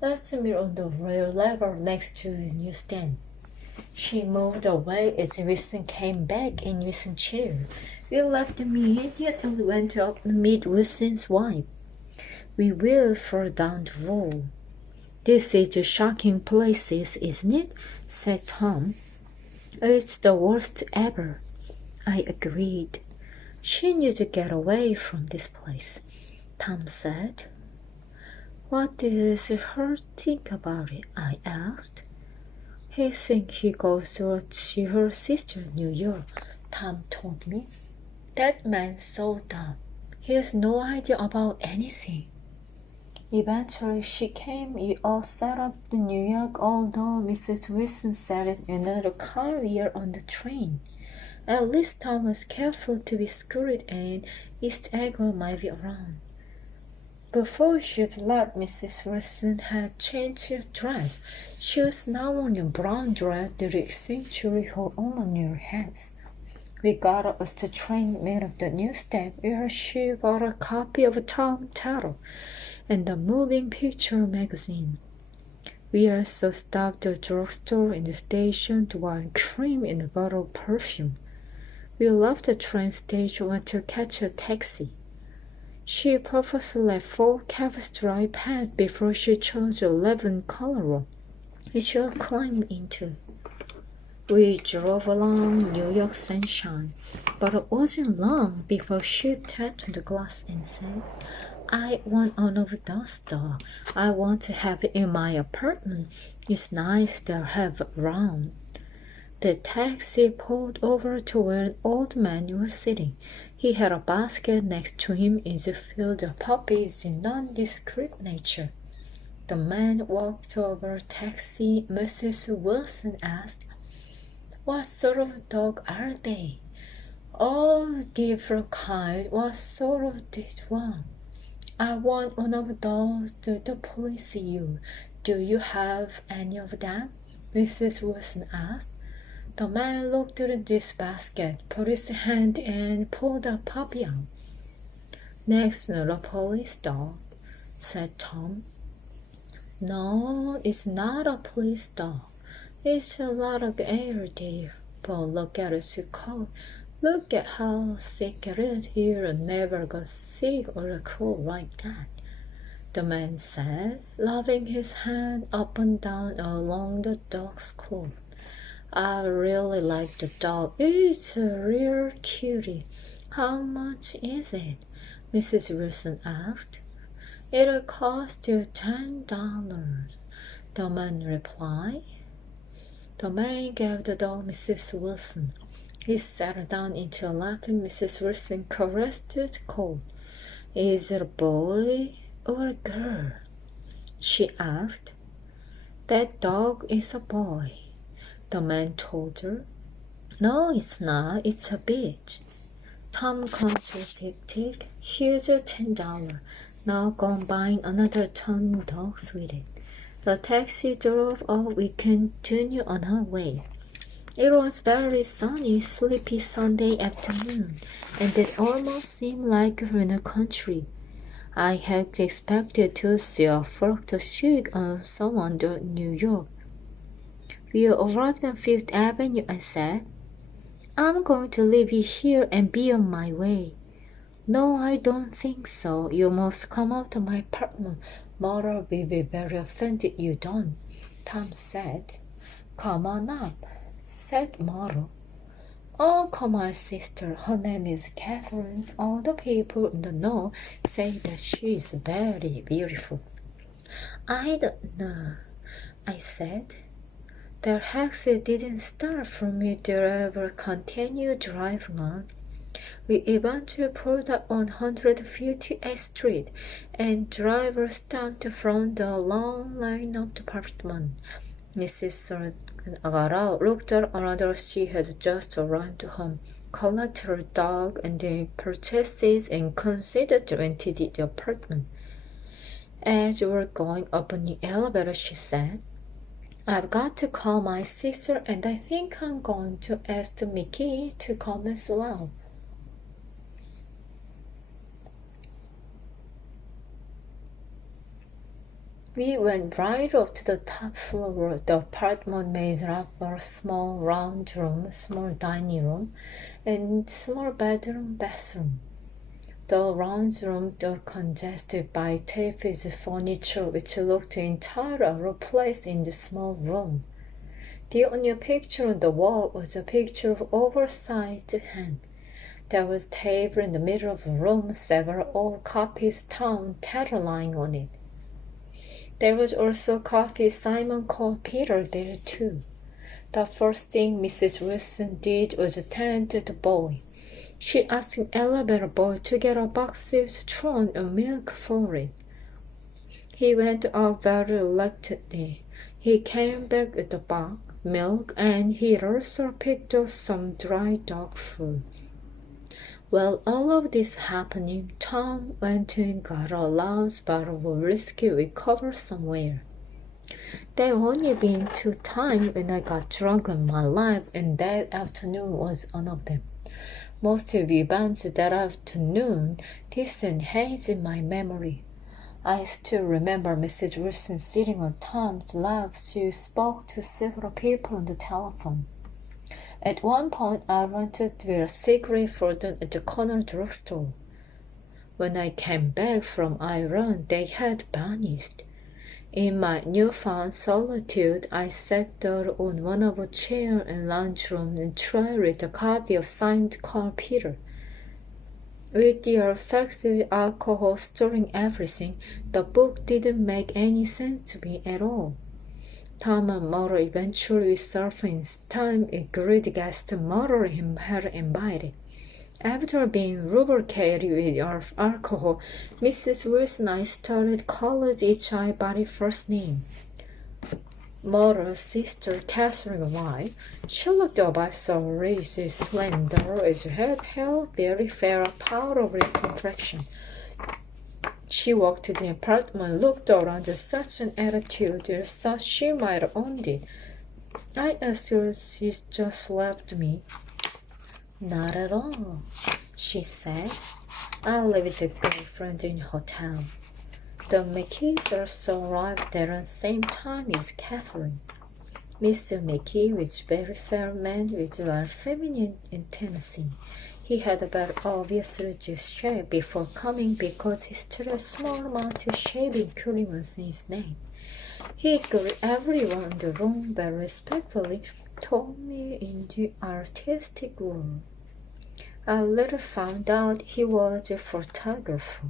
"Let's meet on the rail level next to the newsstand." She moved away as Wilson came back in Wilson's chair. We left immediately and went up to meet Wilson's wife. "We will fall down the road." "This is a shocking place, isn't it?" said Tom. "It's the worst ever," I agreed. "She needs to get away from this place," Tom said. "What does her think about it?" I asked. "He thinks he goes to see her sister in New York," Tom told me. "That man's so dumb. He has no idea about anything." Eventually she came. We all set up to New York, although Mrs. Wilson sat in another car here on the train. At least Tom was careful to be scurried and East Egger might be around. Before she had left, Mrs. Wilson had changed her dress. She was now in a brown dress that accentuated her own new hands. We got up as the train made up the newsstand where she bought a copy of Tom Tattle and the moving picture magazine. We also stopped at the drugstore in the station to buy cream and a bottle of perfume. We left the train station and went to catch a taxi. She purposely let 4 cabs drive past before she chose 11 color, which we climbed into. We drove along New York sunshine, but it wasn't long before she tapped on the glass and said, "I want one of those stuff. I want to have it in my apartment. It's nice to have around." The taxi pulled over to where an old man was sitting. He had a basket next to him in a field of puppies of nondescript nature. The man walked over a taxi. Mrs. Wilson asked, "What sort of dog are they?" "All different kind. What sort of did one?" "I want one of those the police use. Do you have any of them?" Mrs. Wilson asked. The man looked at this basket, put his hand in, and pulled a puppy out. "Next, not a police dog," said Tom. "No, it's not a police dog. It's a lot of air there. But look at its coat. Look at how thick it is. He'll never go sick or cold like that," the man said, rubbing his hand up and down along the dog's coat. "I really like the dog. It's a real cutie." "How much is it?" Mrs. Wilson asked. "It'll cost you $10, the man replied. The man gave the dog Mrs. Wilson. He sat down into a lap and Mrs. Wilson caressed its coat. "Is it a boy or a girl?" she asked. "That dog is a boy," the man told her. "No, it's not. It's a bitch." Tom contradicted. "Here's your $10. Now go and buy another 10 dogs with it." The taxi drove off. We continued on our way. It was very sunny, sleepy Sunday afternoon, and it almost seemed like we're in the country. I had expected to see a flock of sheep or someone in New York. We arrived on Fifth Avenue. I said, "I'm going to leave you here and be on my way." "No, I don't think so. You must come up to my apartment. Mother will be very offended you don't," Tom said. "Come on up," said Mother. "Oh, come on, sister. Her name is Catherine. All the people in the know say that she is very beautiful." "I don't know," I said. Their taxi didn't start for me to ever continue driving on. We eventually pulled up on 158th Street, and driver stopped from the long line of apartments. Mrs. got out, looked around her. She had just arrived home, collected her dog and the purchases, and considered renting the apartment. As we were going up in the elevator, she said, "I've got to call my sister, and I think I'm going to ask Mickey to come as well." We went right up to the top floor. The apartment made up of a small round room, small dining room, and small bedroom, bathroom. The round room was congested by tapes furniture, which looked entirely replaced in the small room. The only picture on the wall was a picture of oversized hand. There was a table in the middle of the room, several old copies torn, tattered lying on it. There was also a copy Simon called Peter there too. The first thing Mrs. Wilson did was attend to the boy. She asked an elevator boy to get a box of straw and milk for it. He went out very reluctantly. He came back with the box, milk, and he also picked up some dry dog food. While all of this happening, Tom went and got a large bottle of whiskey we covered somewhere. There have only been 2 times when I got drunk in my life, and that afternoon was one of them. Most of the events that afternoon distant haze in my memory. I still remember Mrs. Wilson sitting on Tom's lap. She spoke to several people on the telephone. At one point, I rented a cigarette for them at the corner drugstore. When I came back from Iran, they had vanished. In my newfound solitude, I sat down on one of a chair in lunchroom and tried with a copy of Signed Carl Peter. With the effects of alcohol stirring everything, the book didn't make any sense to me at all. Tom and Mother eventually, with surfing time, agreed guest Mother him had invited. After being lubricated with alcohol, Mrs. Wilson and I started calling each other by the first name. Mother's sister, Catherine White. She looked about so rich, slender, as had very fair, powdery complexion. She walked to the apartment, looked around in such an attitude that thought she might own it. I asked her if she just left me. Not at all, she said. I live with a girlfriend in a hotel. The McKees also arrived there at the same time as Catherine. Mr. McKee was a very fair man with a feminine intimacy. He had about obviously just shaved before coming because he still had a small amount of shaving creams in his name. He greeted everyone in the room very respectfully, told me in the artistic world. I later found out he was a photographer.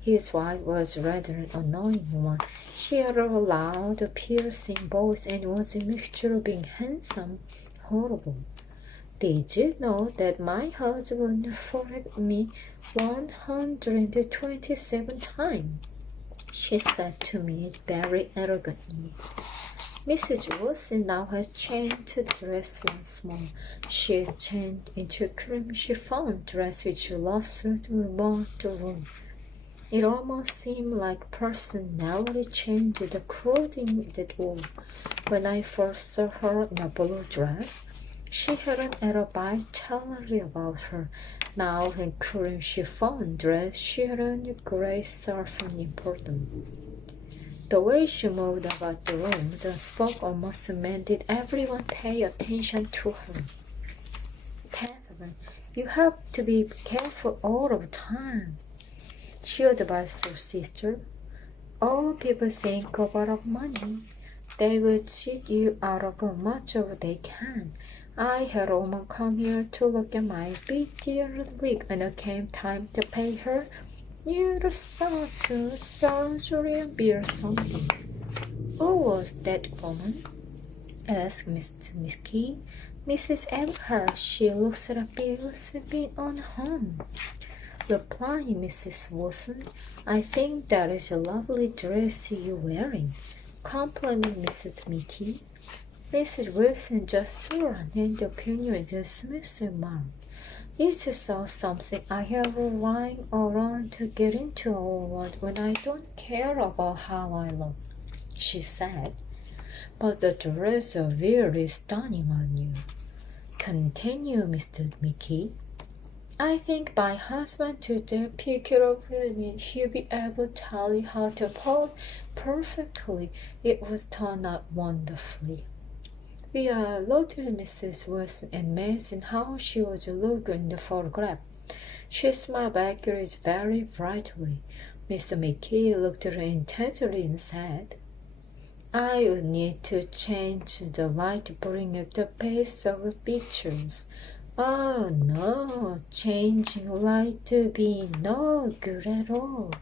His wife was rather an annoying woman. She had a loud, piercing voice and was a mixture of being handsome, horrible. Did you know that my husband forged me 127 times? She said to me very arrogantly. Mrs. Wilson now had changed the dress once more. She had changed into a cream chiffon dress which lusted more the room. It almost seemed like personality changed the clothing that wore. When I first saw her in a blue dress, she had an air of vitality about her. Now in cream chiffon dress, she had a gray scarf and important. The way she moved about the room, and spoke almost demanded everyone pay attention to her. Catherine, you have to be careful all the time, she advised her sister. All people think about money. They will cheat you out of as much as they can. I had a woman come here to look at my big dear wig, and it came time to pay her. You'd start to surgery and beer something. Who was that woman? Asked Mr. Mickey. Mrs. Everhart. She looks at bills being on home. Replied Mrs. Wilson. I think that is a lovely dress you're wearing. Complimented Mrs. Mickey. Mrs. Wilson just saw and the opinion and dismissed her mouth. It's so something I have lying around to get into a world when I don't care about how I look, she said. But the dress is really stunning on you. Continue, Mr. Mickey. I think my husband took a picture of it and he'll be able to tell you how to pose perfectly. It was turned out wonderfully. We looked at Mrs. Wilson and imagined how she was looking in the photograph. She smiled back at us very brightly. Mr. McKee looked at her intently and said, I would need to change the light to bring up the pace of the pictures. Oh no, changing light to be no good at all,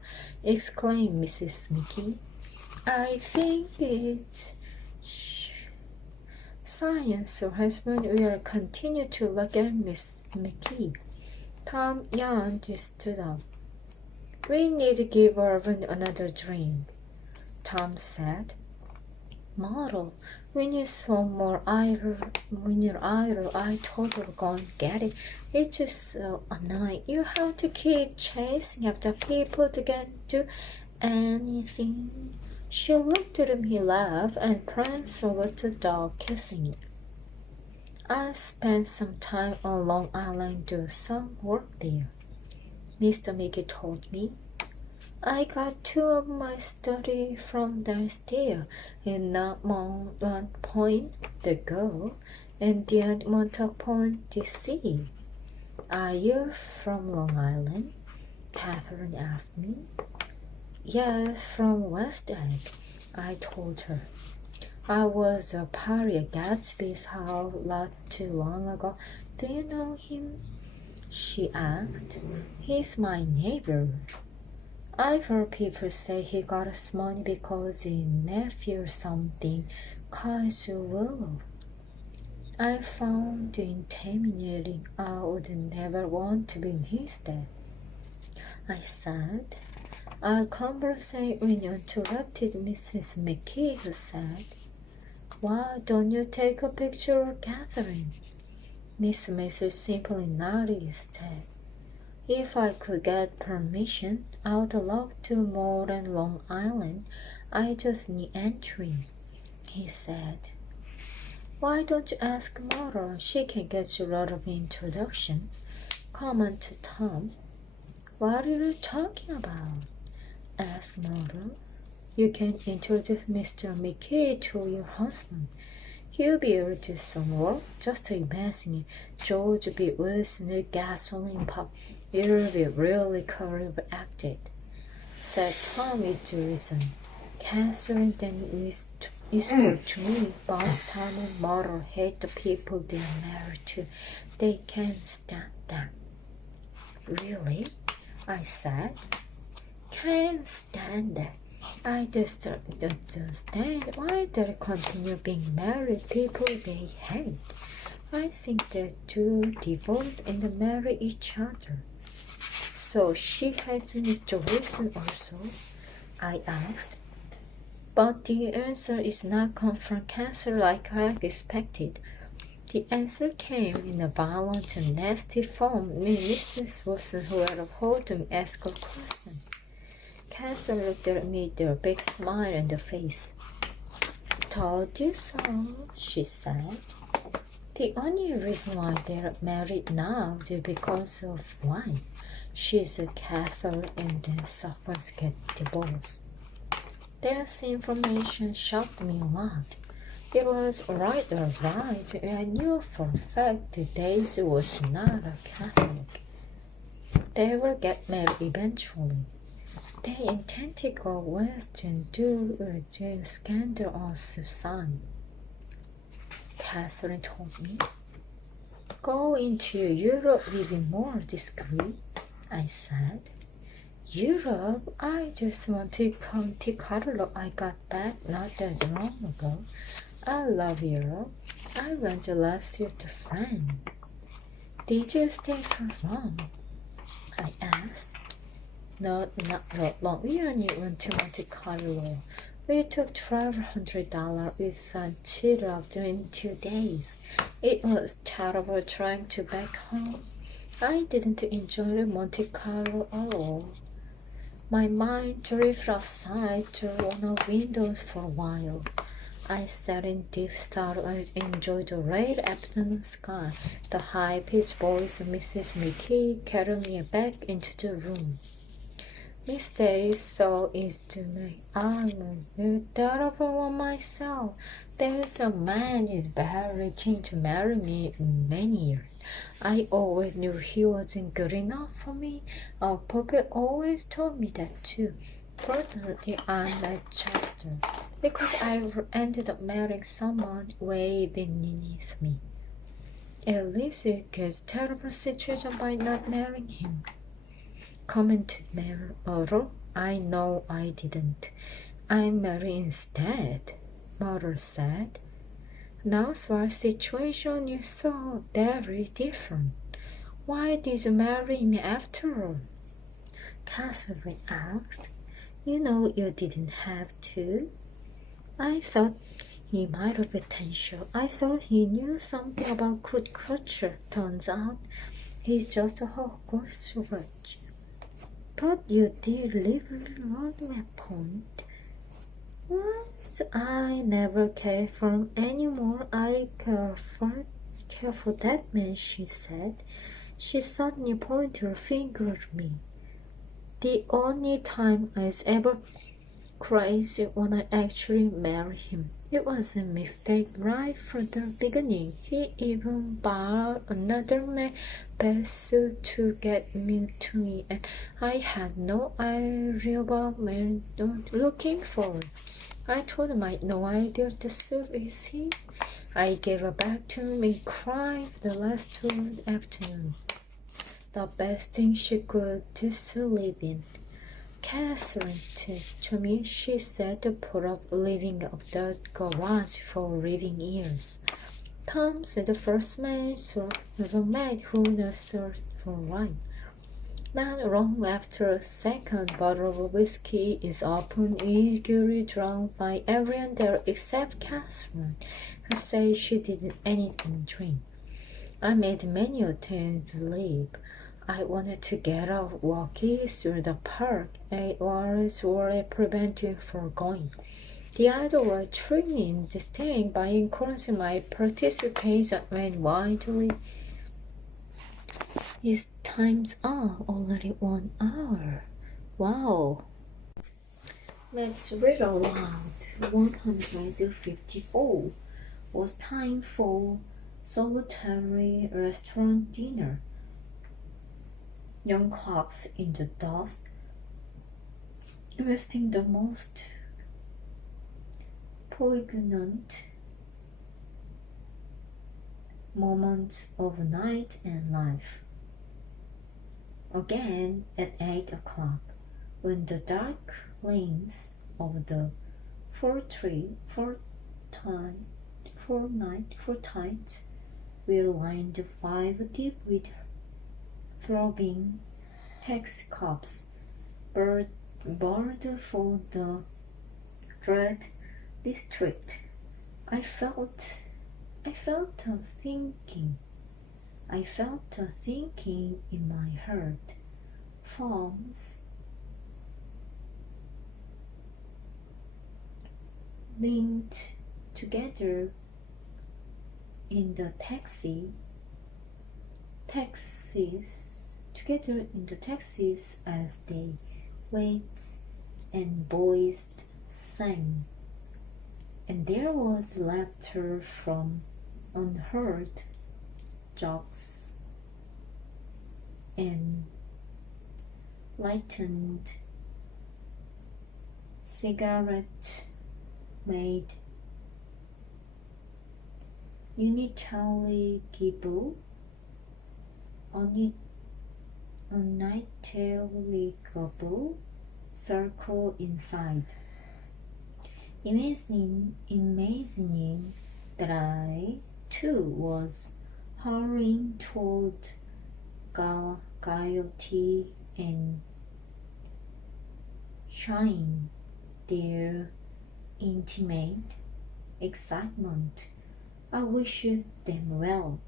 exclaimed Mrs. Mickey. I think it's science, her husband will continue to look at Miss Mickey. Tom yawned and stood up. We need to give Irvin another drink, Tom said. Model, we need some more idol. I told her go and get it. It's just so annoying. You have to keep chasing after people to get to anything. She looked at him, he laughed, and pranced over to the dog, kissing it. I spent some time on Long Island doing some work there, Mr. Mickey told me. I got 2 of my study from downstairs, and not one Point, the girl, and the other Montauk Point, D.C. Are you from Long Island? Catherine asked me. Yes, from West Egg, I told her. I was a party at Gatsby's house not too long ago. Do you know him? She asked. He's my neighbor. I've heard people say he got us money because his nephew or something caused a will. I found intimidating. I would never want to be in his stead. I said. Our conversation interrupted Mrs. McKee, who said, "Why don't you take a picture of Catherine?" Miss Mason simply nodded instead. "If I could get permission, I would love to more than Long Island. I just need entry," he said. "Why don't you ask Mother? She can get you a lot of introduction," commented Tom. "What are you talking about?" asked Mother. "You can introduce Mr. McKay to your husband. He'll be able to do some work. Just imagine George B. Wilson with gasoline pump. It'll be really career active," said Tom with reason. Catherine then whispered to me, "Boss Tom and Mother hate the people they're married to. They can't stand them." "Really?" I said. "Can't stand that. I just don't understand why they continue being married people they hate. I think they're too devoted and marry each other." "So she hates Mr. Wilson also?" I asked. But the answer is not come from Cancer like I expected. The answer came in a violent and nasty form when Mrs. Wilson, who had hold me, asked a question. Cancer looked at me with a big smile on the face. "Told you so," she said. "The only reason why they're married now is because of one. She's a Catholic and then suffers get divorced." This information shocked me a lot. It was right. I knew for a fact that Daisy was not a Catholic. They will get married eventually. They intend to go west and do a scandalous sign, Catherine told me. "Go into Europe will be more discreet," I said. "Europe? I just want to come to Carlo. I got back not that long ago. I love Europe. I went last year to France." "Did you stay for long?" I asked. Not long. We only went to Monte Carlo. We took $1,200 with some tutor during 2 days. It was terrible trying to back home. I didn't enjoy Monte Carlo at all. My mind drifted outside to one of windows for a while. I sat in deep thought and enjoyed the red afternoon sky. The high-pitched voice of Mrs. McKee carried me back into the room. "Miss Day, so is to me. I was the terrible one myself. There's a man who's very keen to marry me in many years. I always knew he wasn't good enough for me. Our puppet always told me that too. Fortunately, I'm not Chester, because I ended up marrying someone way beneath me. At least it gets terrible situation by not marrying him," commented Mother. "I know I didn't. I married instead," Mother said. "Now's our situation is so very different. Why did you marry me after all?" Catherine asked. "You know you didn't have to." I thought he might have potential. I thought he knew something about good culture. Turns out he's just a Hogwarts rich. "But you did live on that point." "Once I never cared for him anymore. I care for that man," she said. She suddenly pointed her finger at me. "The only time I was ever crazy when I actually married him. It was a mistake right from the beginning. He even borrowed another man's best suit to get me to me, and I had no idea about man looking for. I told him I had no idea the suit is he. I gave it back to him and cried for the last 2 afternoons. The best thing she could do to live in. Catherine, to me, she said the put of living of the garage for living years. Tom's the first man so ever met who nursed for wine. Not long after a second bottle of whiskey is opened, eagerly drunk by everyone there except Catherine, who said she didn't anything drink. I made many attempts to leave. I wanted to get out walking through the park. 8 hours were prevented from going. The idea was thrilling, distinct by encouraging my participation went widely. It's time's up, already 1 hour. Wow. Let's read aloud. 154 was time for solitary restaurant dinner. Young clocks in the dusk, resting the most poignant moments of night and life. Again at 8 o'clock, when the dark lanes of the fortight were lined 5 deep with throbbing taxicabs, bound for the dread district. I felt a thinking in my heart. Forms linked together in the taxis as they waited and boys sang, and there was laughter from unheard jokes and lightened cigarette made unintelligible circle inside. Imagining that I too was hurrying toward gaiety and sharing their intimate excitement. I wished them well.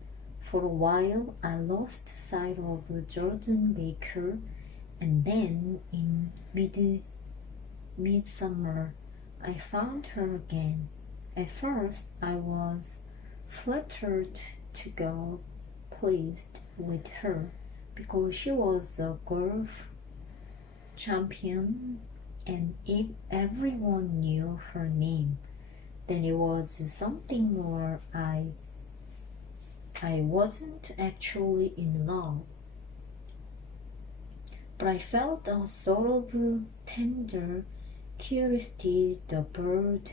For a while I lost sight of Jordan Baker, and then in midsummer I found her again. At first I was flattered to go pleased with her because she was a golf champion, and if everyone knew her name, then it was something more. I wasn't actually in love, but I felt a sort of tender curiosity. The bird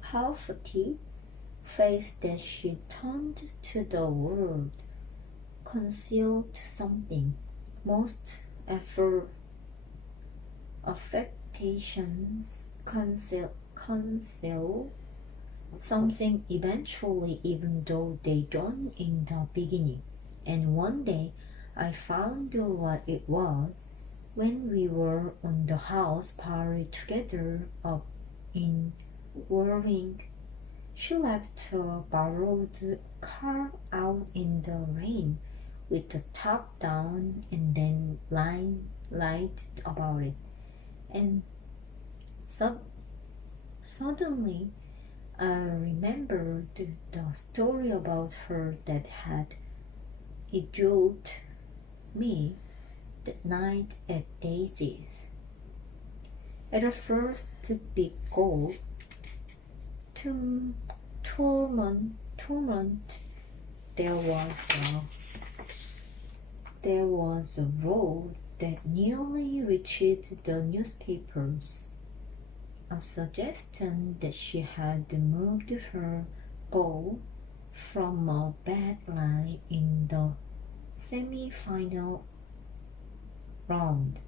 Huffty face that she turned to the world concealed something. Most affectations conceal something eventually, even though they don't in the beginning. And one day I found what it was when we were on the house party together up in Warwick. She left a borrowed car out in the rain with the top down and then lied about it. And suddenly I remembered the story about her that had egged me that night at Daisy's. At her first big goal, tournament, there was a row that nearly reached the newspapers. A suggestion that she had moved her goal from a bad line in the semi-final round.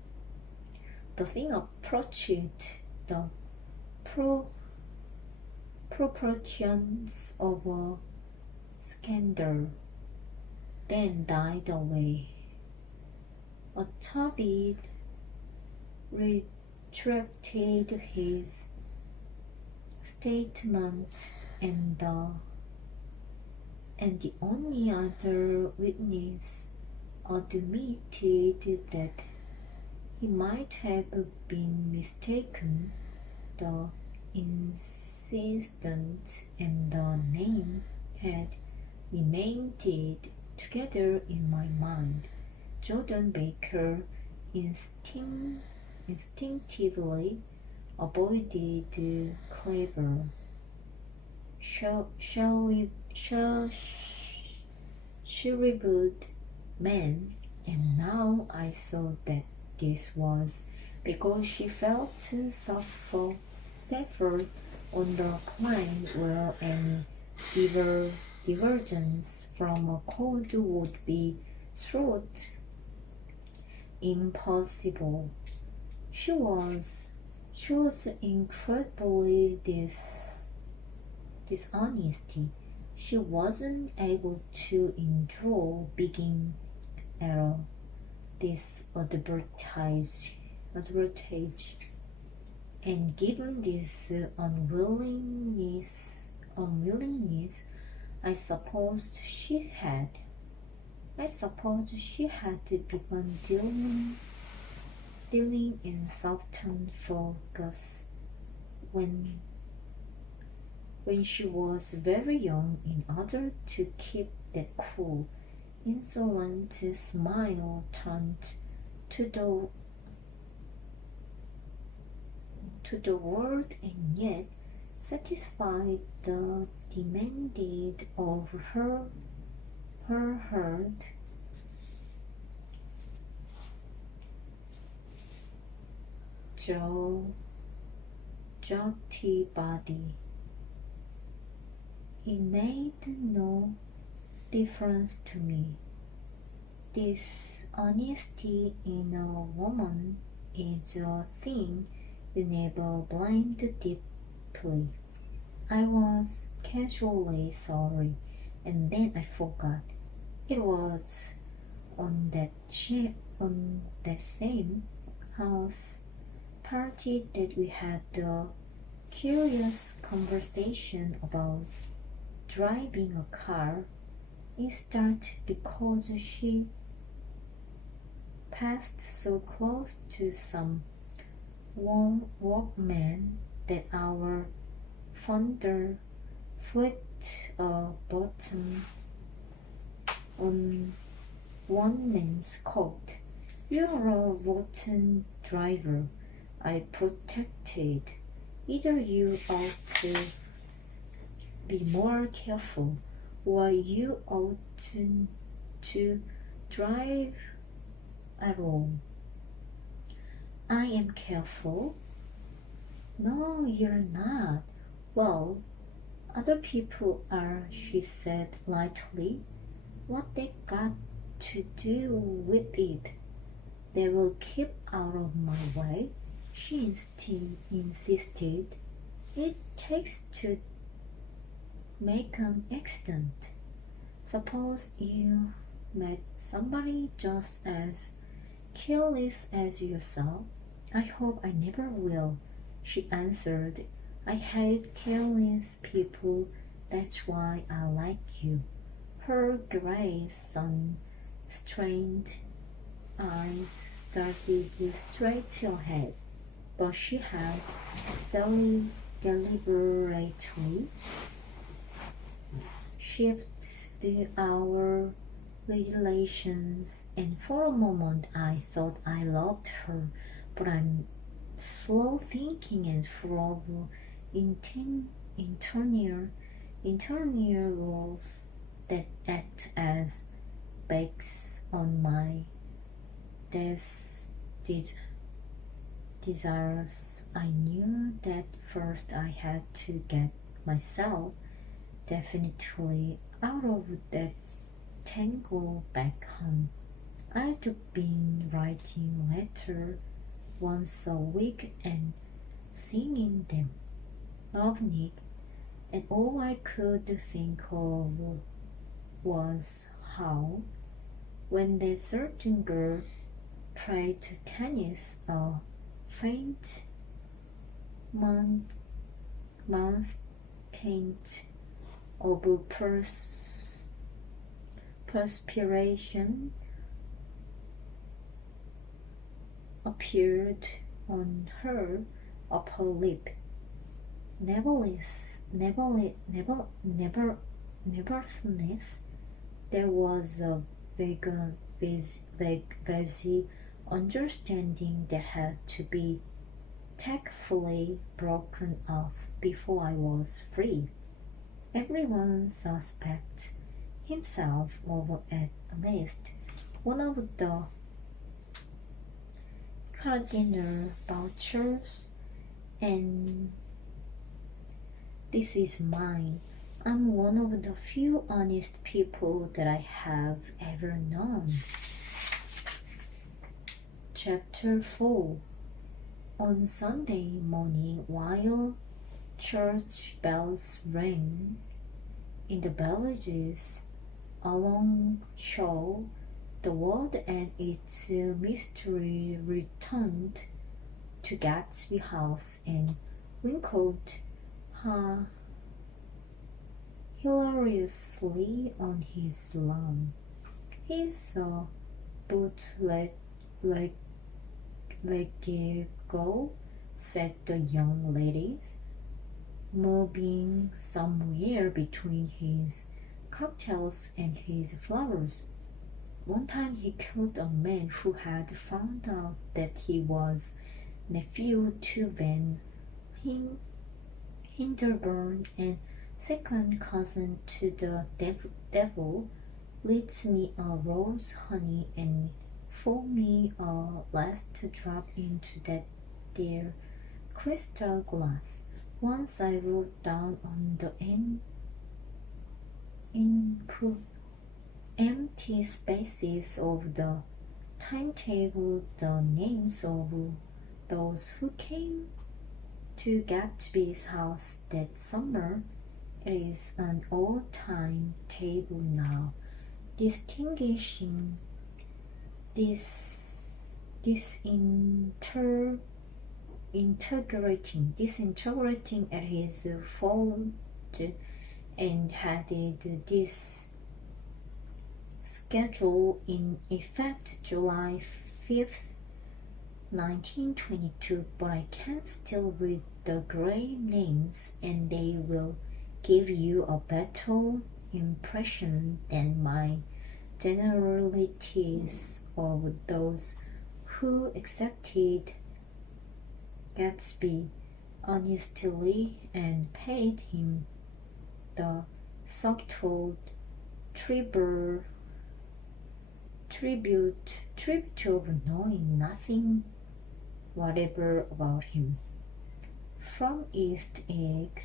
The thing approached the proportions of a scandal, then died away. A tabid retracted his statement, and the only other witness admitted that he might have been mistaken. The incident and the name had remained together in my mind. Jordan Baker instinctively avoided clever, shriveled men, and now I saw that this was because she felt safer on the plane where any divergence from a code would be thought impossible. She was incredibly dishonesty. She wasn't able to endure being at a disadvantage, and given this unwillingness, I suppose she had begun dealing in softened focus when she was very young, in order to keep that cool, insolent smile turned to the world, and yet satisfied the demanded of her heart. Jolty body. It made no difference to me. This honesty in a woman is a thing you never blamed deeply. I was casually sorry, and then I forgot. It was on that same house party that we had the curious conversation about driving a car. It started because she passed so close to some workman that our founder flipped a button on one man's coat. "You're a rotten driver," I protested. "Either you ought to be more careful, or you ought to drive at all." "I am careful." "No, you're not." "Well, other people are," she said lightly. "What they got to do with it? They will keep out of my way," she insisted. "It takes to make an accident. Suppose you met somebody just as careless as yourself." "I hope I never will," she answered. "I hate careless people. That's why I like you." Her gray, sun-strained eyes started straight ahead, but she had deliberately shifted our relations, and for a moment I thought I loved her, but I'm slow thinking and full of internal rules that act as brakes on my desires. I knew that first I had to get myself definitely out of that tangle back home. I'd been writing letters once a week and singing them, loving it, and all I could think of was how, when that certain girl played tennis, a faint mountain of perspiration appeared on her upper lip. Nevertheless, there was a vague understanding that had to be tactfully broken off before I was free. Everyone suspects himself of at least one of the cardinal vouchers, and this is mine. I'm one of the few honest people that I have ever known. Chapter 4. On Sunday morning, while church bells rang in the villages along shore, the world and its mystery returned to Gatsby House and winkled hilariously on his lawn. His bootleg said the young ladies, moving somewhere between his cocktails and his flowers. One time he killed a man who had found out that he was nephew to Van Hinderburn and second cousin to the devil, leads me a rose honey and for me a last drop into that there crystal glass. Once I wrote down on the empty spaces of the timetable the names of those who came to Gatsby's house that summer. It is an old-time table now, distinguishing disintegrating at his fold, and headed this schedule in effect July 5th, 1922, but I can still read the grey names, and they will give you a better impression than my generalities of those who accepted Gatsby honestly and paid him the subtle tribute of knowing nothing whatever about him. From East Egg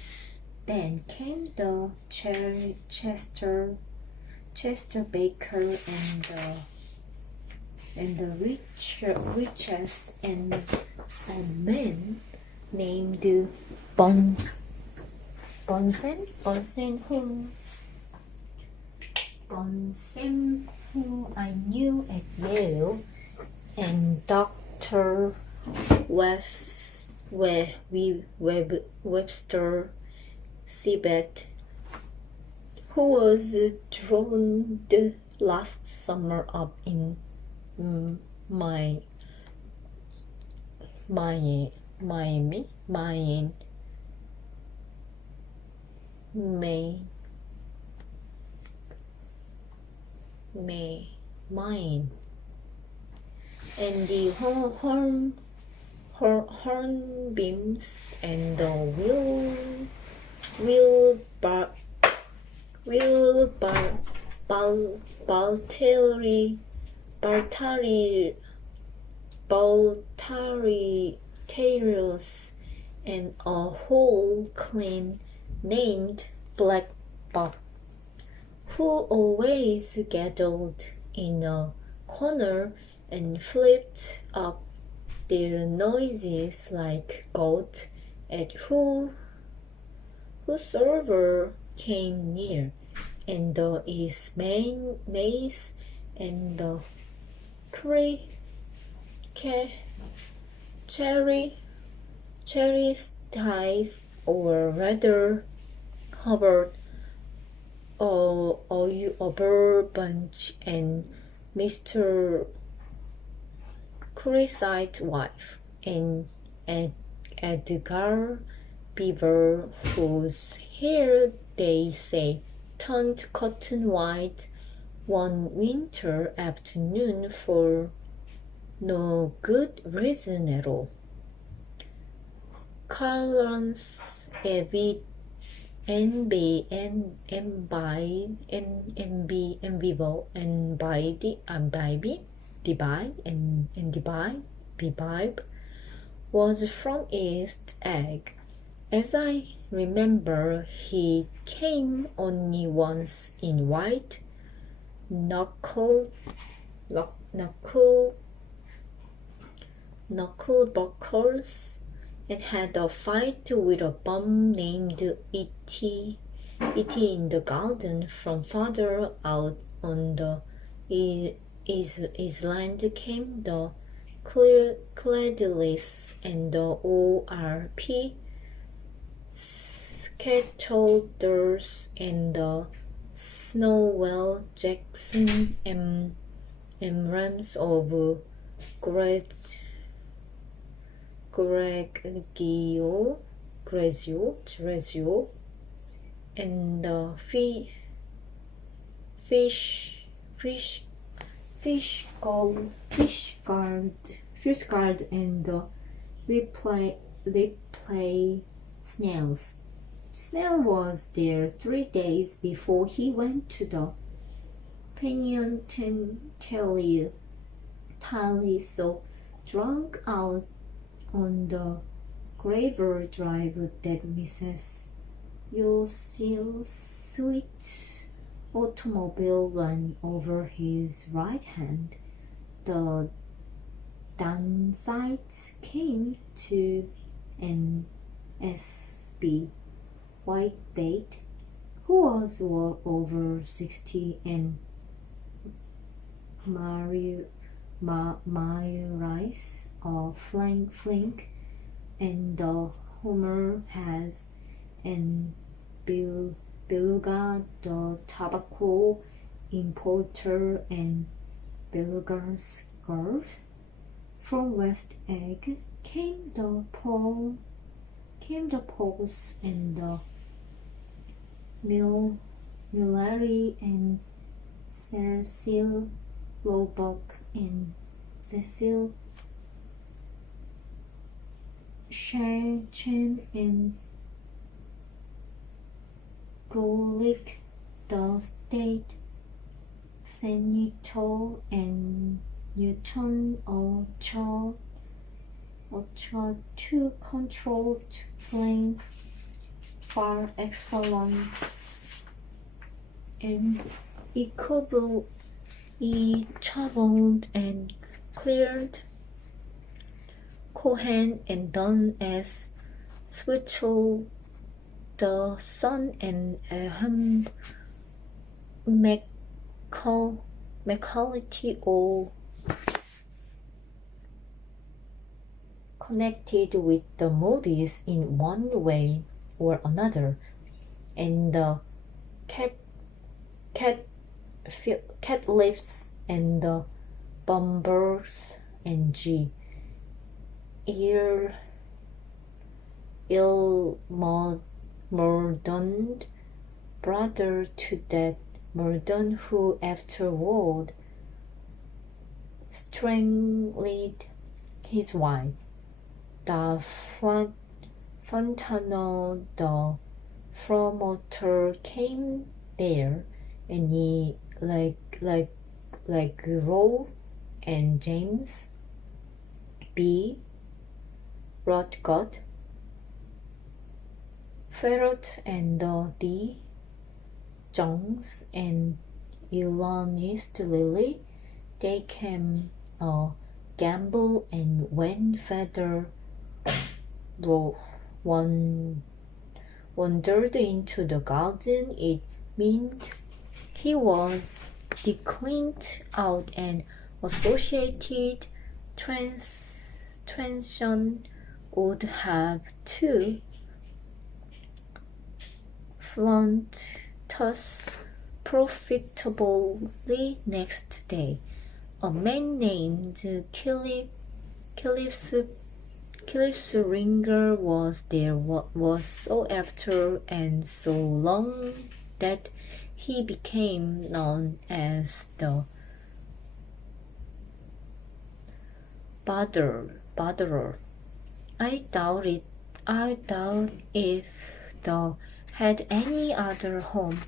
then came the Chester Baker and the richest and a man named Bonsen, who I knew at Yale, and Dr. Webster Seabed, who was drowned last summer up in Miami, and the hornbeams and the Baltarius, and a whole clan named Black Buck, who always gathered in a corner and flipped up their noses like goats at whosoever came near, and his mace and the cherry ties, or rather Hubbard, or Bunch, and Mr. Crisite's wife, and Edgar Beaver, whose hair, they say, turned cotton white one winter afternoon for no good reason at all. Colon's Bibe was from East Egg. As I remember, he came only once in white knickerbockers, and had a fight with a bum named E.T. in the garden. From farther out on the island came the Cladlis and the O.R.P. Scattelders and the Snowwell Jackson M. Rams of Gregio, and the fish guard and the replay snails. Snail was there 3 days before he went to the penitentiary, so drunk out on the gravel drive that Mrs. Yusil's sweet automobile ran over his right hand. The Dansites came to an S.B. Whitebait, who was well over 60, and Rice, Flink, and the Homer has, and Beluga, the tobacco importer, and Beluga's girls. From West Egg came the Pauls and the Mullery, and Cecil Lowbuck, and Cecil Chen, and Gulick, the state senator, and Newton Orchard to control flame par excellence, and it traveled and cleared Cohen and done as Switchell the son, and Macaulay all connected with the movies in one way or another, and the Catlifts and the Bombers and G. Mordaunt, brother to that Mordaunt who afterward strangled his wife. The Fontana, the promoter, came there, and he like Rowe and James B. Rodgott, Ferret, and D. Jones, and Elanist Lilly. they can gamble, and when father wandered into the garden, it meant he was declined out, and associated transaction would have to flaunt thus profitably next day. A man named Ringer was there, was so after and so long that he became known as the Botherer. I doubt if the had any other home.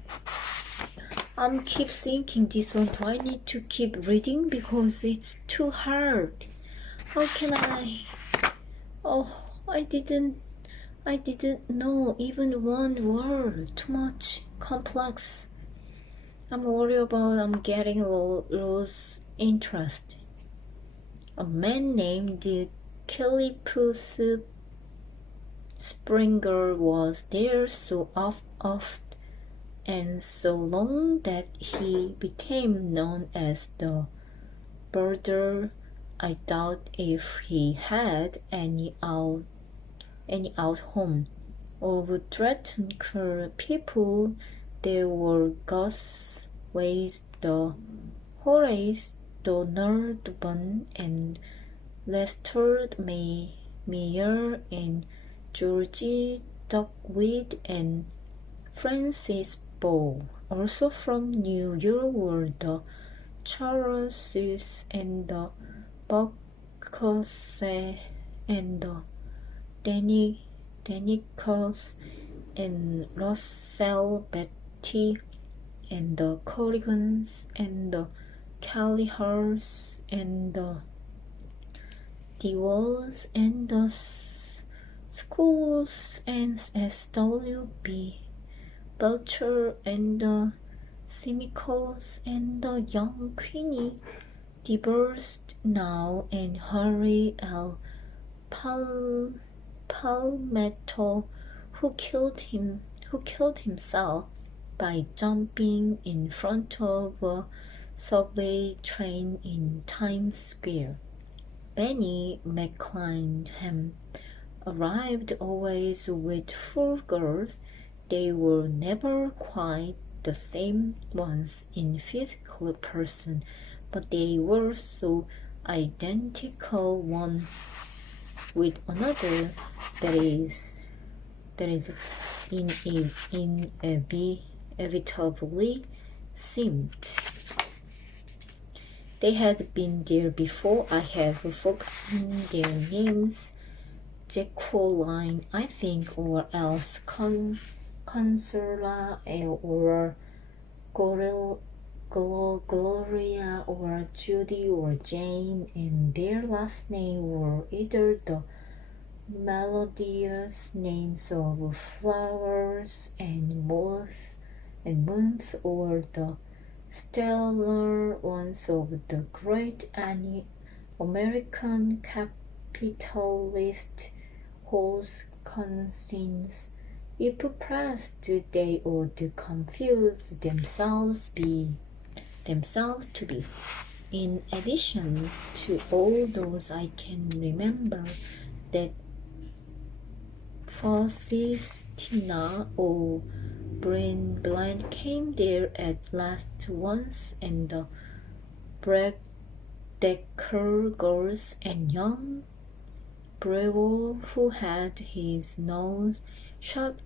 I'm keep thinking this one. Do I need to keep reading because it's too hard? How can I? Oh, I didn't know even one word. Too much complex. I'm worried about I'm getting lose interest. A man named Philipus Springer was there so oft and so long that he became known as the Birder. I doubt if he had any out home. Of threatened people, there were Gatsby, the Horace, the Nordman, and Lester Mayer, and George Duckweed, and Francis Ball. Also from New York were the Charleses and the Buckles and the Danicos and Russell Betty and the Corrigans and the Callihars and the DeWalls and the Schools and S.W.B. Belcher and the Simicals and the young Queenie divorced now, and Harry L. Palmetto, who killed himself by jumping in front of a subway train in Times Square. Benny McClineham arrived always with 4 girls. They were never quite the same ones in physical person, but they were so identical one with another that is inevitably seemed. They had been there before. I have forgotten their names. Jacqueline, I think, or else Consola, or Gloria, or Judy, or Jane, and their last name were either the melodious names of flowers and month, or the stellar ones of the great American capitalist whose conscience, if pressed, they would confuse themselves to be. In addition to all those, I can remember that Faustina O'Brien came there at last once, and the Decker girls, and young Brewer, who had his nose shut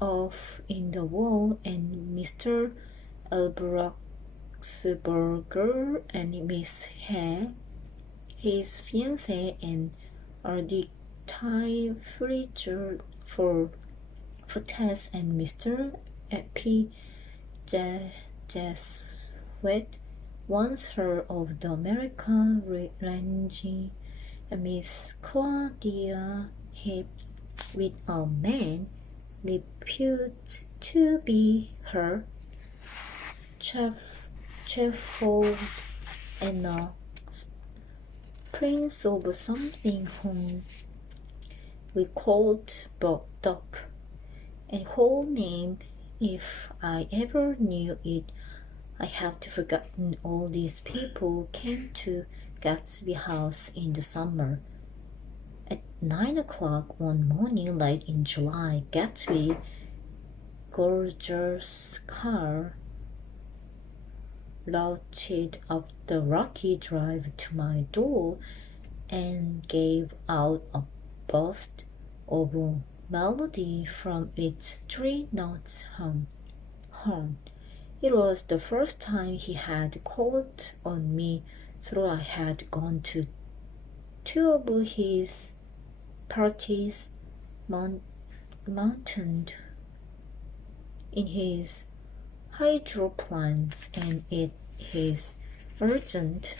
off in the wall, and Mr. Elbroxberger, and Miss Hare, his fiancée, and Ardita for Tess, and Mr. P. Jesuit, once heard of the American range, and Miss Claudia Heap, with a man reputed to be her Sheffield and a prince of something whom we called Duck, and whole name, if I ever knew it. I have forgotten all these people came to Gatsby house in the summer. At 9 o'clock one morning late in July, Gatsby, gorgeous car, lurched up the rocky drive to my door and gave out a burst of melody from its three-note horn. It was the first time he had called on me, though I had gone to two of his parties, mounted in his hydroplanes, and his urgent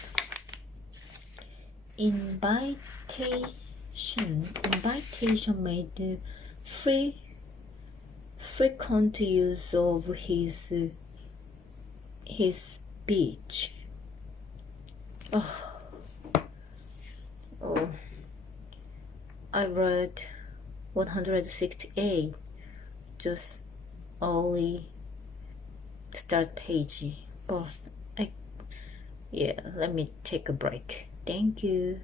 invitation made frequent use of his speech. I read 168, just only start page, but let me take a break. Thank you.